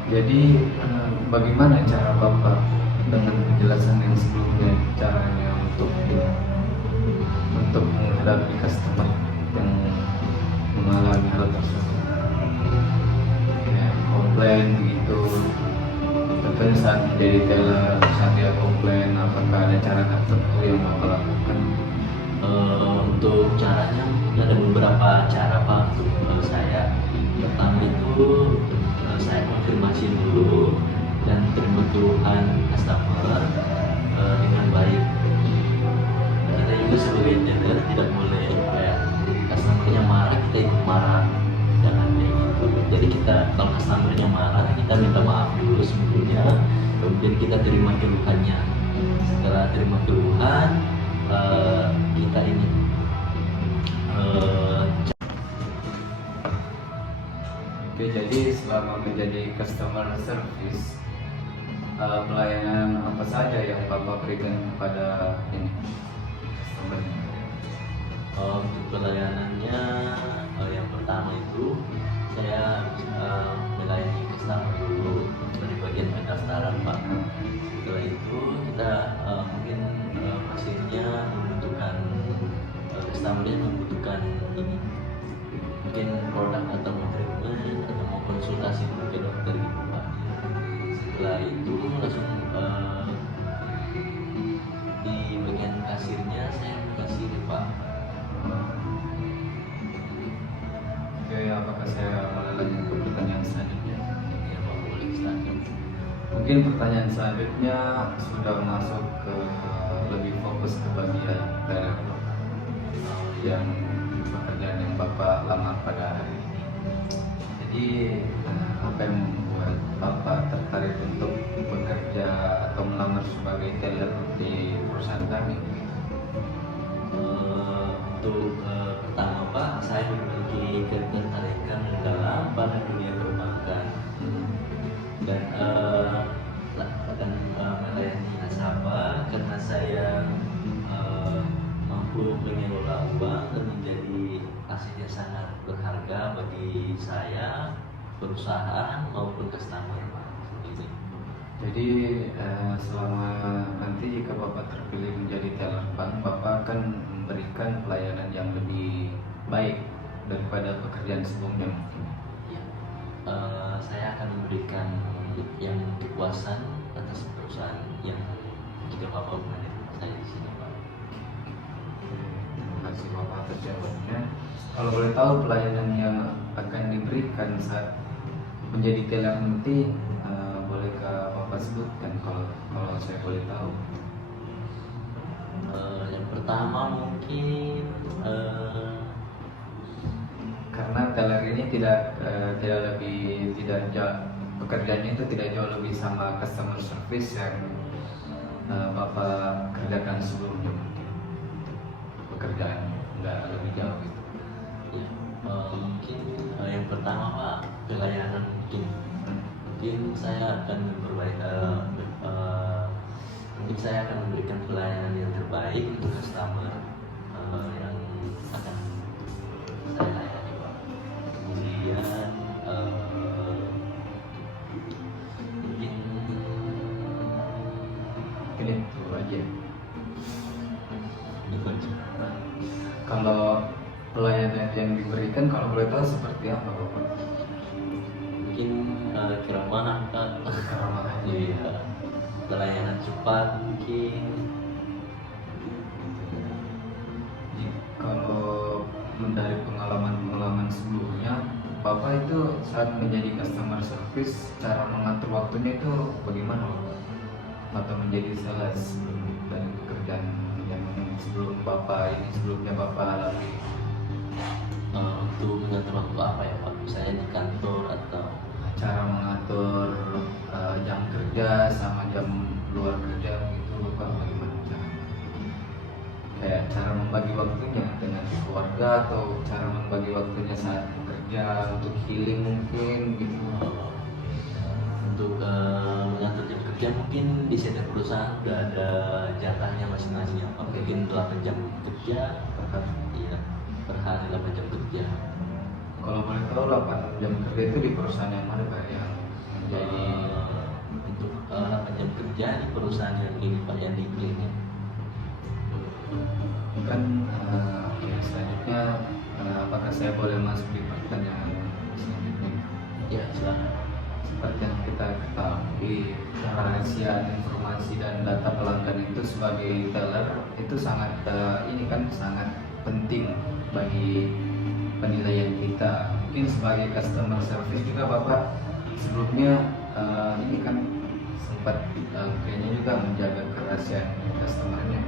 Jadi bagaimana cara Bapak dengan penjelasan yang sebelumnya caranya untuk menghadapi customer yang mengalami hal tersebut, ya, komplain begitu? Tentunya saat menjadi teller, saat dia komplain, apakah ada cara tertentu yang Bapak lakukan? Untuk caranya ada beberapa cara Pak untuk saya. Pertama itu saya konfirmasi dulu dan terima keluhan customer dengan baik. Kita juga sebagai teller tidak boleh kayak customernya marah kita ikut marah, jangan kayak gitu. Jadi kita kalau customernya marah kita minta maaf dulu sebelumnya, kemudian kita terima keluhannya. Setelah terima keluhan kita ini Oke, jadi selama menjadi customer service, pelayanan apa saja yang Bapak berikan kepada ini customer? untuk pelayanannya yang pertama itu saya melayani customer dulu dari bagian pendaftaran Pak. Setelah itu kita mungkin pasiennya membutuhkan customernya membutuhkan ini mungkin produk atau mau treatment atau mau konsultasi ke dokter gitu Pak. Setelah itu langsung di bagian kasirnya saya kasih Pak. Oke, apakah saya boleh lanjut ke pertanyaan selanjutnya? Ya Pak, boleh silakan. Mungkin pertanyaan selanjutnya sudah masuk ke lebih fokus ke bagian teller yang pekerjaan yang Bapak lamar pada hari ini. Jadi apa yang membuat Bapak tertarik untuk bekerja atau melamar sebagai teller di perusahaan kami? Untuk pertama Pak, saya memiliki ketertarikan dalam pada dunia perbankan dan akan melayani nasabah karena saya mampu mengelola uang dan menjadi aset yang sangat berharga bagi saya, perusahaan maupun customer Pak. Seperti itu. Jadi selama nanti jika Bapak terpilih menjadi teller bank, Bapak akan memberikan pelayanan yang lebih baik daripada pekerjaan sebelumnya mungkin. Ya, saya akan memberikan yang kepuasan atas perusahaan yang jika Bapak menghadirkan saya di sini Pak. Terima kasih Bapak atas jawabannya. Kalau boleh tahu pelayanan yang akan diberikan saat menjadi teller nanti, bolehkah Bapak sebutkan kalau saya boleh tahu? Yang pertama mungkin Karena teller ini pekerjaannya itu tidak jauh lebih sama customer service yang Bapak kerjakan sebelumnya mungkin. Pekerjaan nggak lebih jauh gitu. ya, mungkin yang pertama Pak pelayanan mungkin saya akan mungkin saya akan memberikan pelayanan yang terbaik untuk customer yang akan saya layani Pak. Kemudian mungkin Itu aja. itu aja. Kalau pelayanan yang diberikan, kalau boleh tahu seperti apa Bapak? Mungkin keramahan Pak. Keramahan. Iya, pelayanan cepat mungkin. Kalau dari pengalaman sebelumnya, Bapak itu saat menjadi customer service, cara mengatur waktunya itu bagaimana Bapak? Atau menjadi sales dari pekerjaan yang sebelumnya Bapak alami? Untuk mengatur waktu apa ya Pak? Misalnya di kantor atau Cara mengatur jam kerja sama jam luar kerja gitu Bapak bagaimana caranya? Kayak cara membagi waktunya dengan keluarga atau cara membagi waktunya saat bekerja untuk healing mungkin gitu. untuk mengatur jam kerja mungkin di setiap perusahaan udah ada jatahnya masing-masing ya Pak. Mungkin 8 jam kerja iya per hari 8 jam kerja. Kalau boleh tahu 8 jam kerja itu di perusahaan yang mana Pak yang menjadi Untuk 8 jam kerja di perusahaan yang ini Pak, yang di klinik. kan oke, selanjutnya apakah saya boleh masuk di pertanyaan selanjutnya? Ya silakan. Seperti yang kita ketahui, kerahasiaan informasi dan data pelanggan itu sebagai teller itu sangat ini kan sangat penting bagi penilaian kita. Mungkin sebagai customer service juga Bapak sebelumnya ini kan sempat kayaknya juga menjaga kerahasiaan customernya.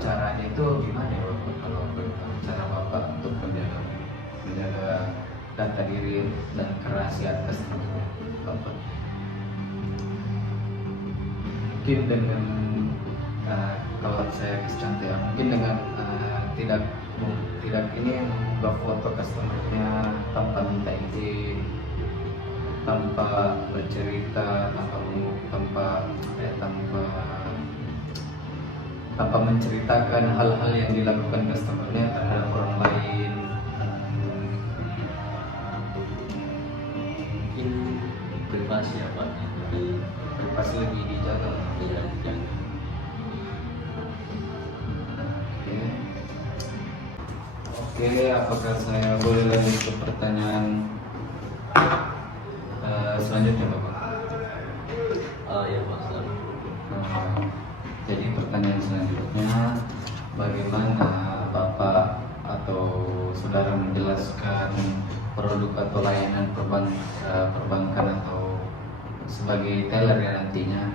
Caranya itu gimana ya Bapak? Kalau boleh tahu cara Bapak untuk menjaga data diri dan kerahasiaan customernya Bapak? Mungkin dengan kalau saya kasih contoh ya, mungkin dengan tidak ini membuka foto customernya tanpa minta izin, tanpa bercerita, tanpa menceritakan hal-hal yang dilakukan customernya terhadap orang lain. Mungkin privasi ya Pak, lebih Privasi lebih dijaga. ya, yang Oke, apakah saya boleh lanjut ke pertanyaan selanjutnya Bapak? ya Pak selalu. Jadi pertanyaan selanjutnya, bagaimana Bapak atau saudara menjelaskan produk atau layanan perbankan atau sebagai teller ya nantinya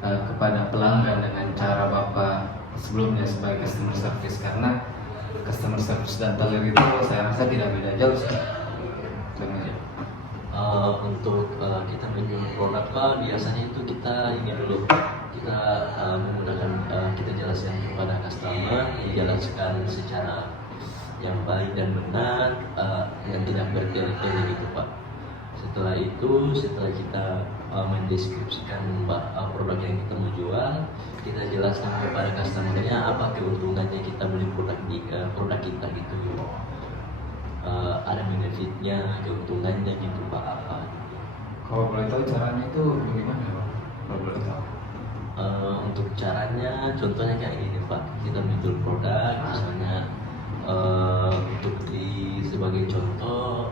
kepada pelanggan dengan cara Bapak sebelumnya sebagai customer service, karena customer service dan teller itu saya rasa tidak beda jauh sih. Untuk kita menjual produk Pak, biasanya itu kita ini dulu kita menggunakan kita jelaskan kepada customer, dijelaskan secara yang baik dan benar, yang tidak bertele-tele gitu Pak. Setelah itu, setelah kita mendeskripsikan produk yang kita mau jual, kita jelaskan kepada customernya apa keuntungannya kita beli produk kita gitu. Ada benefitnya, keuntungannya gitu Pak apa. Kalau boleh tahu caranya itu bagaimana Pak? Kalau boleh tahu. Untuk caranya, contohnya kayak gini Pak, kita menjual produk, misalnya untuk sebagai contoh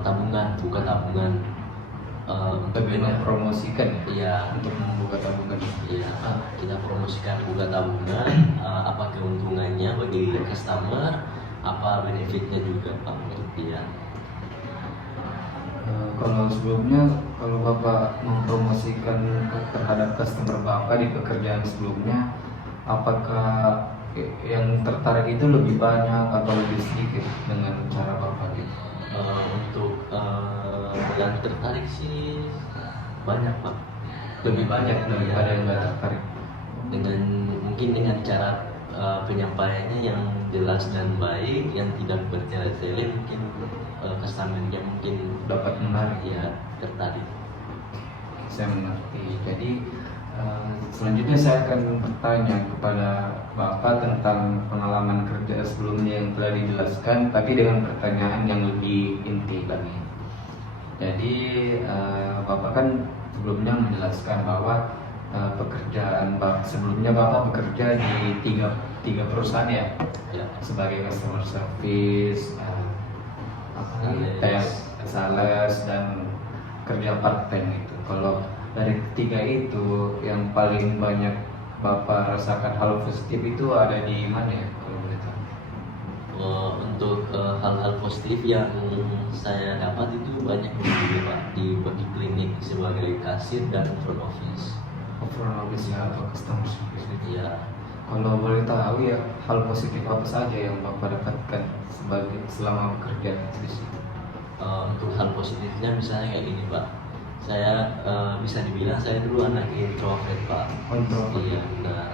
tabungan, buka tabungan. Untuk mempromosikan ya, untuk membuka tabungan. Iya, kita promosikan buka tabungan, apa keuntungannya bagi customer, apa benefitnya juga Pak untuk dia. Kalau sebelumnya, kalau Bapak mempromosikan terhadap customer Bapak di pekerjaan sebelumnya, apakah yang tertarik itu lebih banyak atau lebih sedikit dengan cara Bapak gitu? Untuk yang tertarik sih banyak Pak. Lebih banyak daripada yang nggak tertarik. Mungkin dengan cara penyampaiannya yang jelas dan baik, yang tidak bertele-tele, mungkin customer-nya mungkin Dapat menarik. ya tertarik. Saya mengerti. Jadi selanjutnya saya akan bertanya kepada Bapak tentang pengalaman kerja sebelumnya yang telah dijelaskan, tapi dengan pertanyaan yang lebih inti lagi. Jadi Bapak kan sebelumnya menjelaskan bahwa pekerjaan Bapak sebelumnya Bapak bekerja di tiga perusahaan ya, Ya. sebagai customer service, kayak sales dan kerja part time gitu. Kalau dari ketiga itu yang paling banyak Bapak rasakan hal positif itu ada di mana ya kalau boleh tahu? Untuk hal-hal positif yang saya dapat itu banyak di Pak, di bagi klinik sebagai kasir dan front office. Front office ya atau customer service itu. Iya. Kalau boleh tahu ya hal positif apa saja yang Bapak dapatkan sebagai selama bekerja di sini? Untuk hal positifnya misalnya kayak gini Pak, saya bisa dibilang saya dulu anak introvert Pak. Introvert. Iya benar,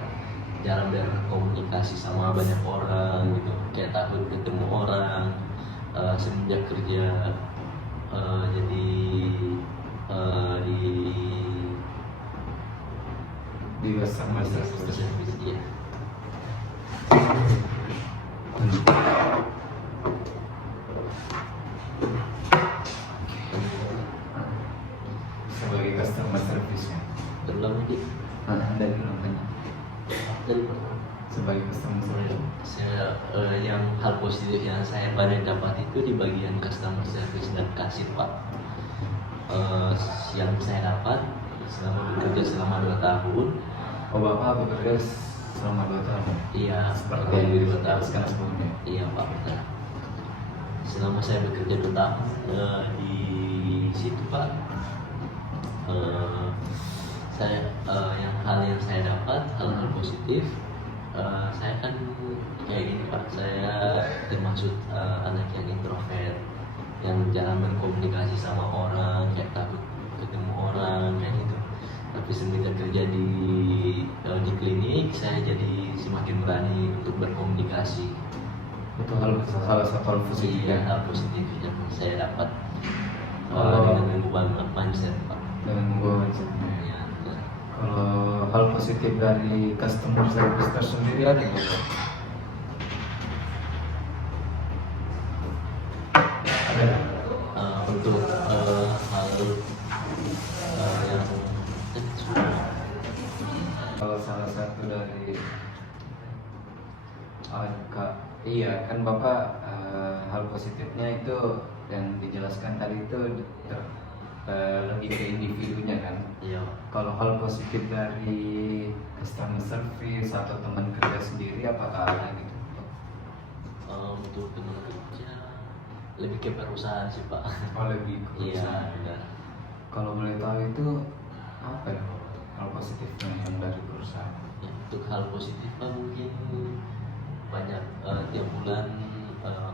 jarang berkomunikasi sama banyak orang gitu, kayak takut ketemu orang. Semenjak kerja jadi di Di customer customer service. service ya. Sebagai customer service ya. Berulang lagi Dari namanya. dari pertama. Sebagai customer service. Saya yang hal positif yang saya banyak dapat itu di bagian customer service dan kasir Pak. Yang saya dapat selama bekerja selama 2 tahun, Oh Bapak bekerja selama 2 tahun. iya Seperti bekerja yang di 2 tahun. dijelaskan sebelumnya. Iya Pak benar. Selama saya bekerja 2 tahun di situ Pak, saya hal yang saya dapat hal-hal positif. Saya kan kayak gini Pak, saya termasuk anak yang introvert, yang jarang berkomunikasi sama orang, kayak takut ketemu orang kayak gitu. Tapi semenjak kerja di klinik, saya jadi semakin berani untuk berkomunikasi. Itu salah satu hal positif Iya, ya. hal positif yang saya dapat Oh. dengan mengubah mindset Pak. Dengan membawa mindsetnya. Iya, benar. Kalau hal positif dari customer service tersendiri ada nggak Pak? Ada. Untuk hal yang Kalau salah satu dari iya kan Bapak hal positifnya itu yang dijelaskan tadi itu lebih ke individunya kan. ya Kalau hal positif dari customer service atau teman kerja sendiri apakah ada gitu? untuk teman kerja lebih ke perusahaan sih Pak. Oh lebih ke Iya perusahaan. benar. Kalau boleh tahu itu apa ya hal positifnya yang dari perusahaan? Ya, untuk hal positif Pak mungkin banyak tiap bulan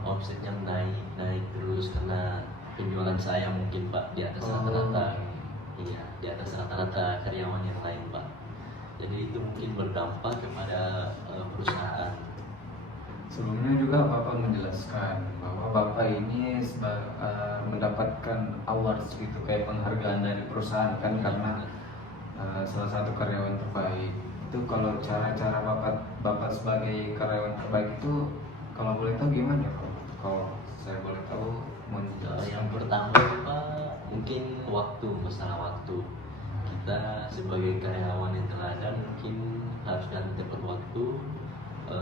omset yang naik terus karena penjualan saya mungkin Pak di atas rata-rata. Iya, di atas rata-rata karyawan yang lain Pak. Jadi itu mungkin berdampak kepada perusahaan. Sebelumnya juga Bapak menjelaskan bahwa Bapak ini mendapatkan awards gitu kayak penghargaan dari perusahaan kan karena salah satu karyawan terbaik. Itu kalau cara-cara Bapak sebagai karyawan terbaik itu kalau boleh tahu gimana Pak? Kalau saya boleh tahu Yang pertama itu Pak mungkin waktu, masalah waktu. Kita sebagai karyawan yang teladan mungkin harus datang tepat waktu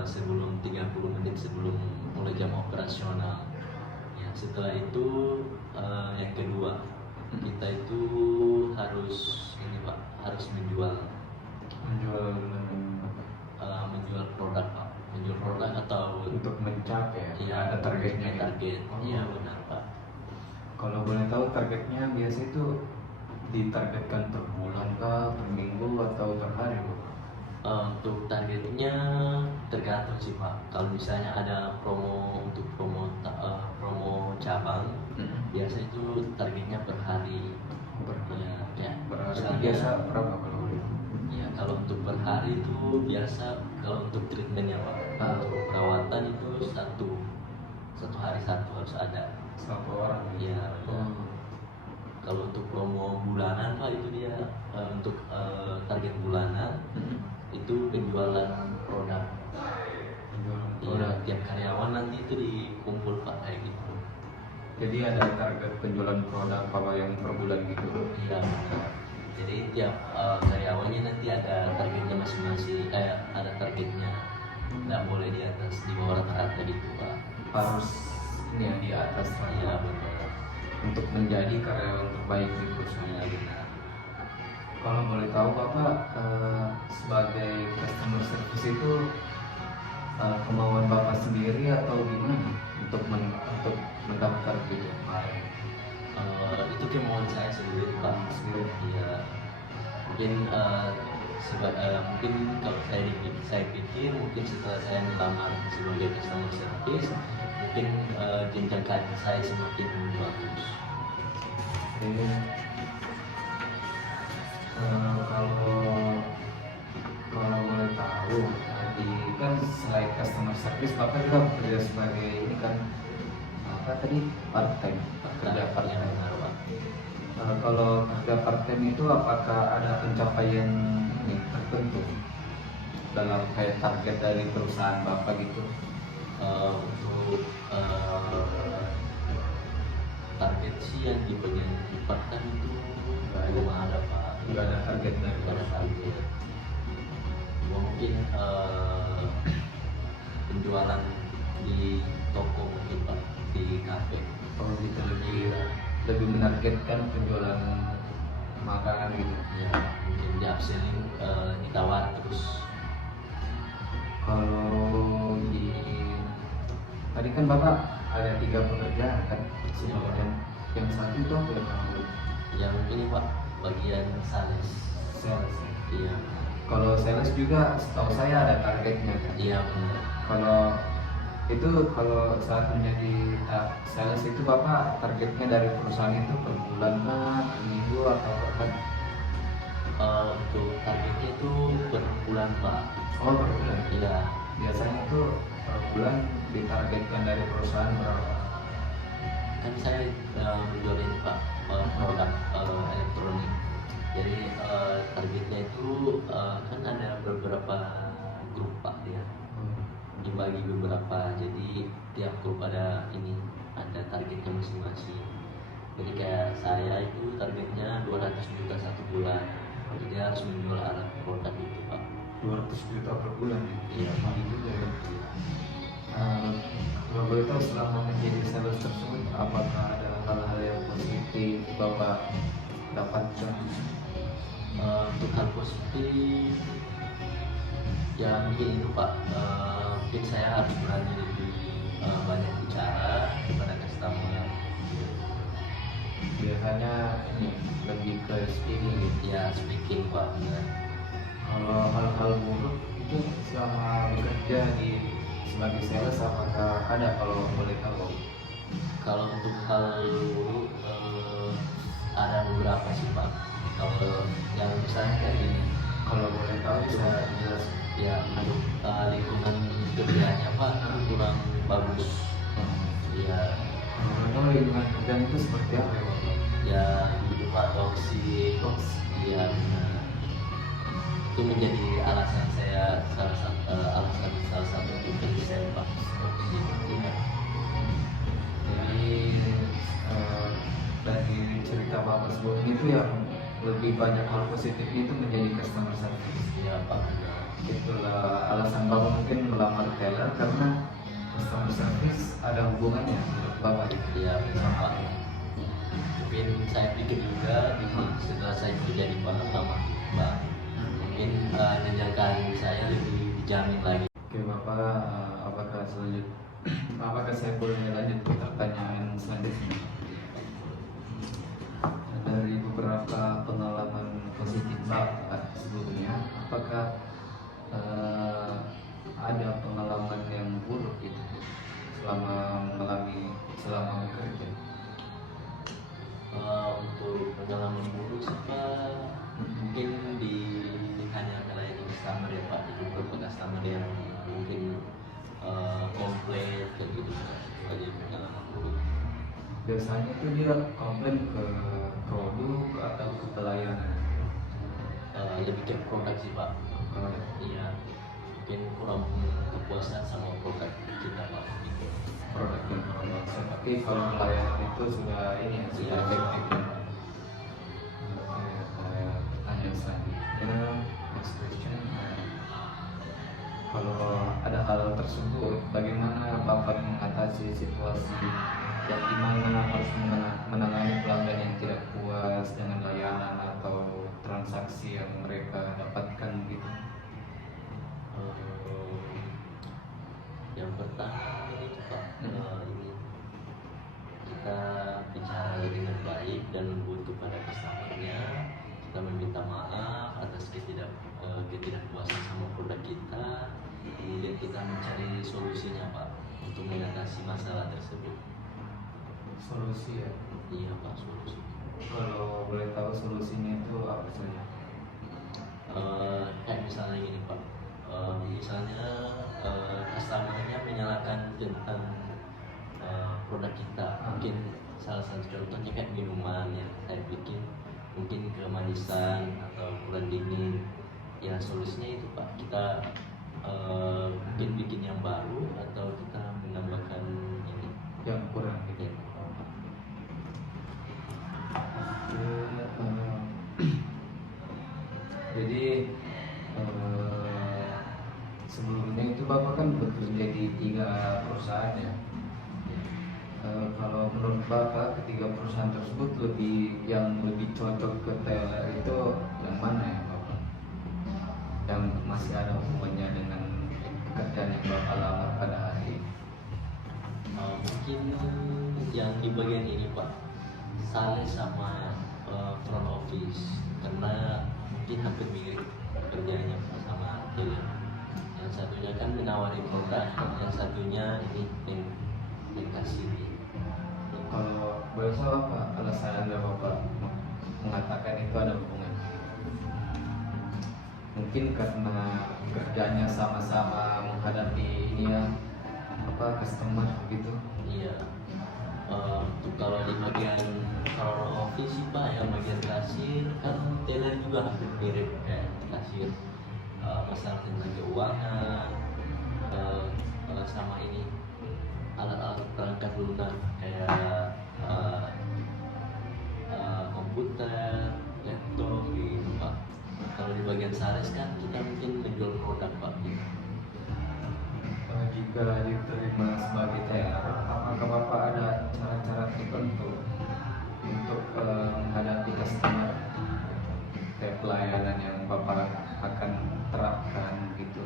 sebelum 30 menit sebelum mulai jam operasional. Ya, setelah itu yang kedua kita itu harus ini Pak, harus menjual menjual produk Pak, menjual produk atau untuk mencapai iya, ada targetnya. target. Oh. Iya benar Pak. Kalau boleh tahu targetnya biasa itu ditargetkan per bulan kah, per minggu atau per hari Bu? Untuk targetnya tergantung sih Pak. Kalau misalnya ada promo untuk promo cabang, biasa itu targetnya per hari. Per Ya, berarti misalnya- biasa berapa kalau boleh? Ya, kalau untuk per hari itu biasa kalau untuk treatmentnya Pak, untuk perawatan itu satu hari satu harus ada. Satu orang Iya. Oh. Kalau untuk promo bulanan Pak itu dia untuk target bulanan itu penjualan produk. Penjualan Iya, produk. tiap karyawan nanti itu dikumpul Pak kayak gitu. Jadi ada target penjualan produk apa yang per bulan gitu. Iya benar. Jadi tiap karyawannya nanti ada targetnya masing-masing, ada targetnya. Nggak boleh di atas, di bawah rata-rata gitu Pak. Harus ini yang di atas lah Iya benar. untuk menjadi karyawan terbaik di perusahaan. Iya benar. Kalau boleh tahu Bapak sebagai customer service itu kemauan Bapak sendiri atau gimana untuk untuk mendaftar gitu kemarin? Itu kemauan saya sendiri Pak. Sendiri. Iya, mungkin mungkin kalau saya pikir mungkin setelah saya melamar sebagai customer service, mungkin jenjang karir saya semakin bagus. Jadi, kalau kalau boleh tahu, tadi kan selain customer service, Bapak juga bekerja sebagai ini kan apa tadi part time, kerja part Yang time. benar Pak. Kalau kerja part time itu apakah ada pencapaian ini tertentu dalam kayak target dari perusahaan Bapak gitu? Untuk target sih yang di bagian part-time itu belum ada Pak. Nggak ada target dari Nggak ada target. Mungkin penjualan di toko mungkin Pak, di kafe. kalau gitu lebih menargetkan penjualan makanan gitu. Ya mungkin di upselling, ditawar terus. Kalau di tadi kan Bapak ada 3 pekerjaan kan sebenarnya. Yang satu itu apa yang kamu Yang ini Pak, bagian sales. sales? Iya, Kalau sales juga setahu saya ada targetnya kan. iya benar. Kalau saat menjadi sales itu Bapak targetnya dari perusahaan itu per bulan kah, per minggu atau per apa? Untuk targetnya itu per bulan Pak. Oh, per bulan. Iya, Biasanya itu per bulan ditargetkan dari perusahaan berapa? kan saya menjual ini Pak, produk elektronik. Jadi targetnya itu kan ada beberapa grup Pak dia, dibagi beberapa. Jadi tiap grup ada targetnya masing-masing. Jadi kayak saya itu targetnya 200 juta satu bulan. Jadi harus menjual alat produk itu Pak. 200 juta per bulan ya? Iya. Mahal juga ya. Kalau boleh tahu selama menjadi sales tersebut apakah ada hal-hal yang positif Bapak dapatkan? Untuk hal positif ya mungkin itu Pak, mungkin saya harus berani lebih banyak bicara kepada customer. Biasanya ini lebih ke speaking gitu. Ya speaking Pak, benar. Kalau hal-hal buruk itu selama bekerja sebagai sales apakah ada kalau boleh tahu? Kalau untuk hal buruk ada beberapa sih Pak. Kalau yang misalnya kayak gini, Kalau boleh tahu bisa jelas. ya untuk lingkungan kerjanya Pak itu kurang bagus. Ya, Kalau boleh tahu lingkungan kerjaan itu seperti apa ya Bapak? ya itu Pak, toksik. Iya benar. Itu menjadi alasan saya salah satu untuk resign Pak. Toksik. Iya. Jadi dari cerita Bapak sebelum itu yang lebih banyak hal positif itu menjadi customer service. Iya Pak. Benar. Itulah alasan Bapak mungkin melamar teller karena customer service ada hubungannya menurut Bapak. Iya benar Pak. Mungkin saya pikir juga setelah saya kerja di bank lama Pak, mungkin jenjang karir saya lebih dijamin lagi. Oke Bapak, apakah saya boleh lanjut ke pertanyaan selanjutnya? Dari beberapa pengalaman positif Bapak sebelumnya, apakah ada pengalaman yang buruk gitu selama bekerja? Untuk pengalaman buruk sih Pak, mungkin hanya melayani customer ya Pak. Jadi beberapa customer yang mungkin komplain kayak gitu sebagai pengalaman buruk. Biasanya itu dia komplain ke produk atau ke pelayanan? Lebih ke produk sih Pak. Iya, mungkin kurang kepuasan sama produk kita Pak. Gitu. Produk dan produk. Tapi kalau pelayanan itu sudah ini ya, sudah Iya. efektif ya. Oke, saya pertanyaan selanjutnya, next question. Kalau ada hal tersebut, bagaimana Bapak mengatasi situasi yang dimana harus menangani pelanggan yang tidak puas dengan layanan atau transaksi yang mereka dapatkan gitu? Yang Yang pertama ini Pak, ini kita bicara dengan baik dan lembut kepada customernya. Kita meminta maaf atas ketidakpuasan sama produk kita. Kemudian kita mencari solusinya Pak untuk mengatasi masalah tersebut. Solusi ya. Iya Pak, solusi. Kalau boleh tahu solusinya itu apa saja? Kayak misalnya gini Pak, misalnya customernya menyalahkan tentang produk kita. Mungkin salah satu contohnya kayak minuman ya, saya bikin mungkin kemanisan atau kurang dingin. Ya solusinya itu Pak, kita mungkin bikin yang baru atau kita menambahkan ini Yang kurang gitu. ya. Jadi sebelumnya itu Bapak kan bekerja di 3 perusahaan ya. Kalau menurut Bapak ketiga perusahaan tersebut yang lebih cocok ke teller itu yang mana ya Bapak? Yang masih ada hubungannya dengan pekerjaan yang Bapak lamar pada hari ini? Mungkin yang di bagian ini Pak, sales sama front office, karena mungkin hampir mirip kerjanya Pak sama dealer. Yang satunya kan menawari produk, yang satunya ini yang kasih. Kalau boleh tahu apa alasan Bapak mengatakan itu ada hubungan? Mungkin karena kerjanya sama-sama menghadapi ini ya, customer gitu. Iya. Untuk kalau di bagian front office sih Pak, yang bagian kasir kan teller juga hampir mirip kayak kasir. Masalah tentang keuangan, sama ini alat-alat perangkat lunak kayak komputer, laptop gitu Pak. Kalau di bagian sales kan kita mungkin menjual produk Pak. Jika diterima sebagai teller, apakah Bapak ada cara-cara tertentu untuk menghadapi customer? Kayak pelayanan yang Bapak akan terapkan gitu,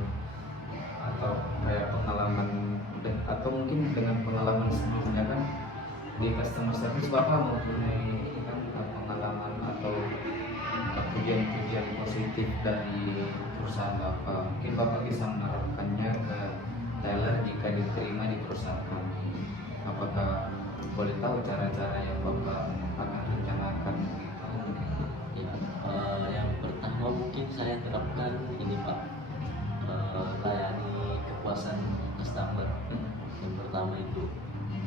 atau kayak pengalaman atau mungkin dengan pengalaman sebelumnya kan di customer service Bapak mempunyai kan pengalaman atau pujian-pujian positif dari perusahaan Bapak. Mungkin Bapak bisa menerapkannya ke teller jika diterima di perusahaan kami. Apakah boleh tahu cara-cara yang Bapak akan rencanakan gitu? Ya, yang pertama mungkin saya terapkan ini Pak, layani kepuasan customer. Yang pertama itu,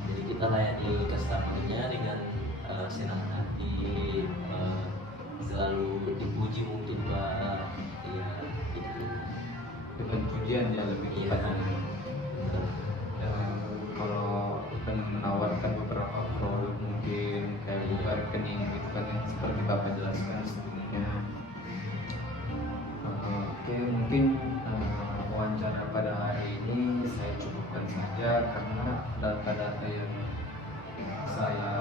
jadi kita layani customernya dengan senang hati, selalu dipuji mungkin Pak. Ya, itu. Dengan pujian ya lebih Iya. tepatnya. Kalau akan menawarkan beberapa produk mungkin kayak buka rekening gitu kan yang seperti Bapak jelaskan sebelumnya. Oke, mungkin wawancara pada hari ini saya cukupkan saja karena data-data yang saya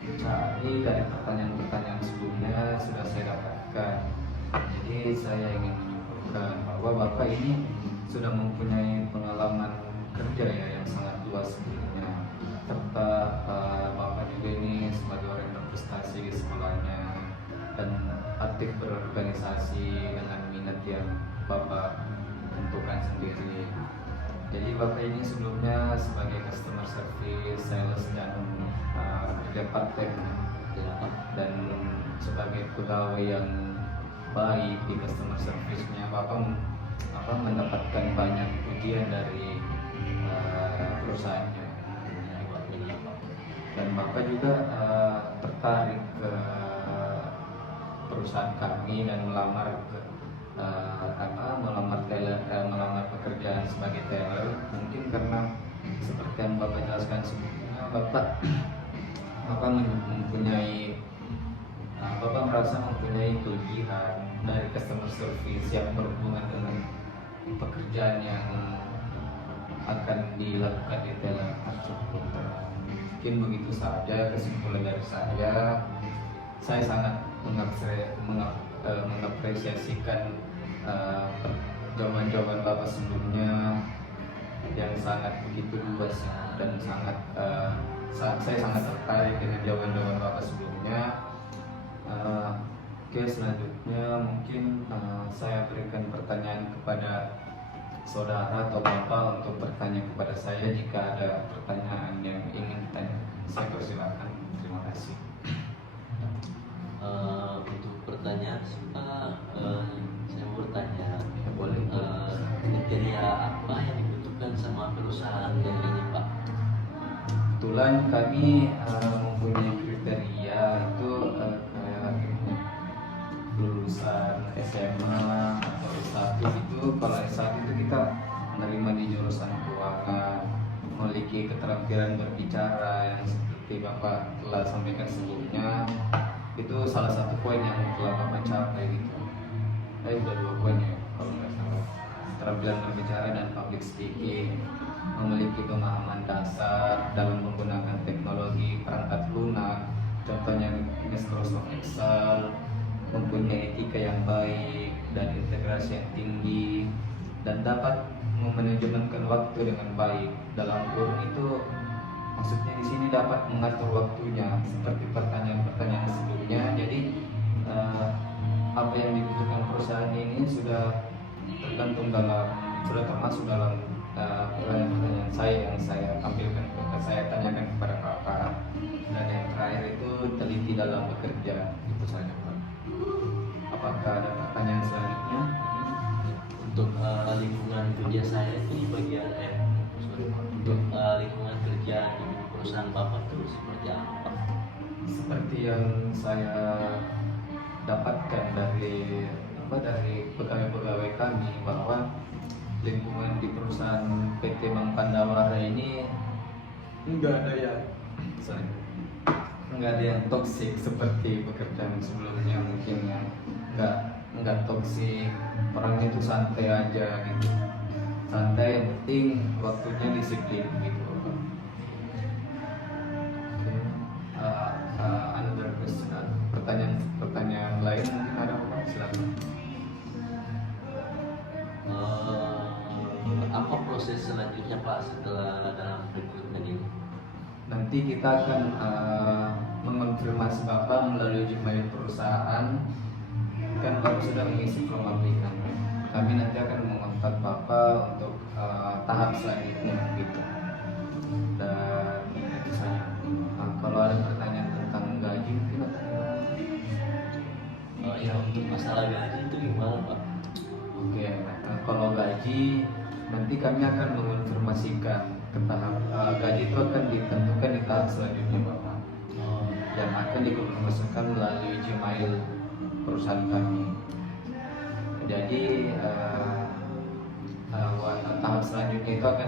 cari dari pertanyaan-pertanyaan sebelumnya sudah saya dapatkan. Jadi saya ingin menyimpulkan bahwa Bapak ini sudah mempunyai pengalaman kerja ya yang sangat luas sebelumnya, serta Bapak juga ini sebagai orang yang berprestasi di sekolahnya dan aktif berorganisasi dengan minat yang Bapak tentukan sendiri. Jadi Bapak ini sebelumnya sebagai customer service, sales dan kerja part time dan sebagai pegawai yang baik di customer service-nya Bapak mendapatkan banyak pujian dari perusahaannya. Dan Bapak juga tertarik ke perusahaan kami dan melamar melamar pekerjaan sebagai teller. Mungkin karena seperti yang Bapak jelaskan sebelumnya, Bapak merasa mempunyai kelebihan dari customer service yang berhubungan dengan pekerjaan yang akan dilakukan di teller tersebut. Mungkin begitu saja kesimpulan dari saya. Saya sangat mengapresiasikan jawaban-jawaban Bapak sebelumnya yang sangat begitu luas dan saya sangat tertarik dengan jawaban-jawaban Bapak sebelumnya. Oke, selanjutnya mungkin saya berikan pertanyaan kepada saudara atau Bapak untuk bertanya kepada saya jika ada pertanyaan yang ingin ditanya. Saya persilakan. Terima kasih. Untuk pertanyaan saya mau bertanya, Ya, boleh. kriteria apa yang dibutuhkan sama perusahaan yang ini Pak? Kebetulan kami mempunyai kriteria itu kayak lulusan SMA atau S1 itu. Kalau S1 itu kita menerima di jurusan keuangan, memiliki keterampilan berbicara yang seperti Bapak telah sampaikan sebelumnya. Itu salah satu poin yang telah Bapak capai gitu. Udah 2 poin ya kalau nggak salah. Keterampilan berbicara dan public speaking, memiliki pemahaman dasar dalam menggunakan teknologi perangkat lunak, contohnya Microsoft Excel, mempunyai etika yang baik dan integrasi yang tinggi, dan dapat memanajemenkan waktu dengan baik. Dalam kurung itu maksudnya di sini dapat mengatur waktunya seperti pertanyaan-pertanyaan sebelumnya. Jadi apa yang dibutuhkan perusahaan ini sudah termasuk dalam pertanyaan-pertanyaan saya yang saya saya tanyakan kepada Bapak. Dan yang terakhir itu teliti dalam bekerja. Itu saja Pak. Apakah ada pertanyaan selanjutnya? Untuk lingkungan kerja saya itu di bagian untuk lingkungan kerja di perusahaan Bapak itu seperti apa? Seperti yang saya dapatkan dari pegawai-pegawai kami, bahwa lingkungan di perusahaan PT Bank Pandawara ini enggak ada yang toksik seperti pekerjaan sebelumnya. Mungkin yang enggak toksik, orangnya itu santai aja gitu, santai, yang penting waktunya disiplin gitu. Another question, pertanyaan lain mungkin ada Bapak? Silakan. Apa proses selanjutnya Pak setelah dalam rekrutmen ini? Nanti kita akan mengonfirmasi Bapak melalui Gmail perusahaan. Kan Bapak sudah mengisi form aplikan. Kami nanti akan mengontak Bapak untuk tahap selanjutnya gitu. Dan itu saja. Kalau ada pertanyaan tentang gaji mungkin atau gimana? Ya untuk masalah gaji itu gimana Pak? Oke, kalau gaji nanti kami akan mengonfirmasikan ke tahap gaji itu akan ditentukan di tahap selanjutnya Bapak, yang akan dikonfirmasikan melalui Gmail perusahaan kami. Jadi tahap selanjutnya itu akan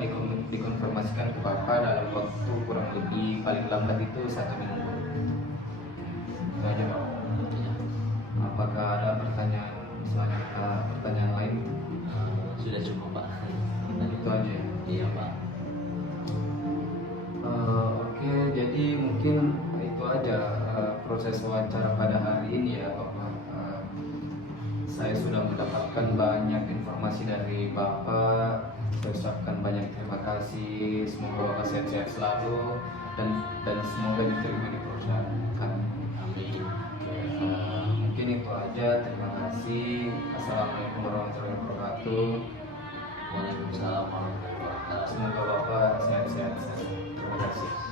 dikonfirmasikan ke Bapak dalam waktu kurang lebih paling lambat itu 1 minggu. Itu aja Bapak. Apakah ada pertanyaan lain? Sudah cukup Pak. Itu aja ya? Iya Pak. Oke, jadi mungkin itu aja proses wawancara pada hari ini ya Bapak. Saya sudah mendapatkan banyak informasi dari Bapak. Saya ucapkan banyak terima kasih. Semoga Bapak sehat-sehat selalu dan semoga diterima di perusahaan kami. Amin. Mungkin itu aja. Terima kasih. Assalamualaikum warahmatullahi wabarakatuh. Waalaikumsalam warahmatullahi wabarakatuh. Semoga Bapak sehat-sehat. Terima kasih.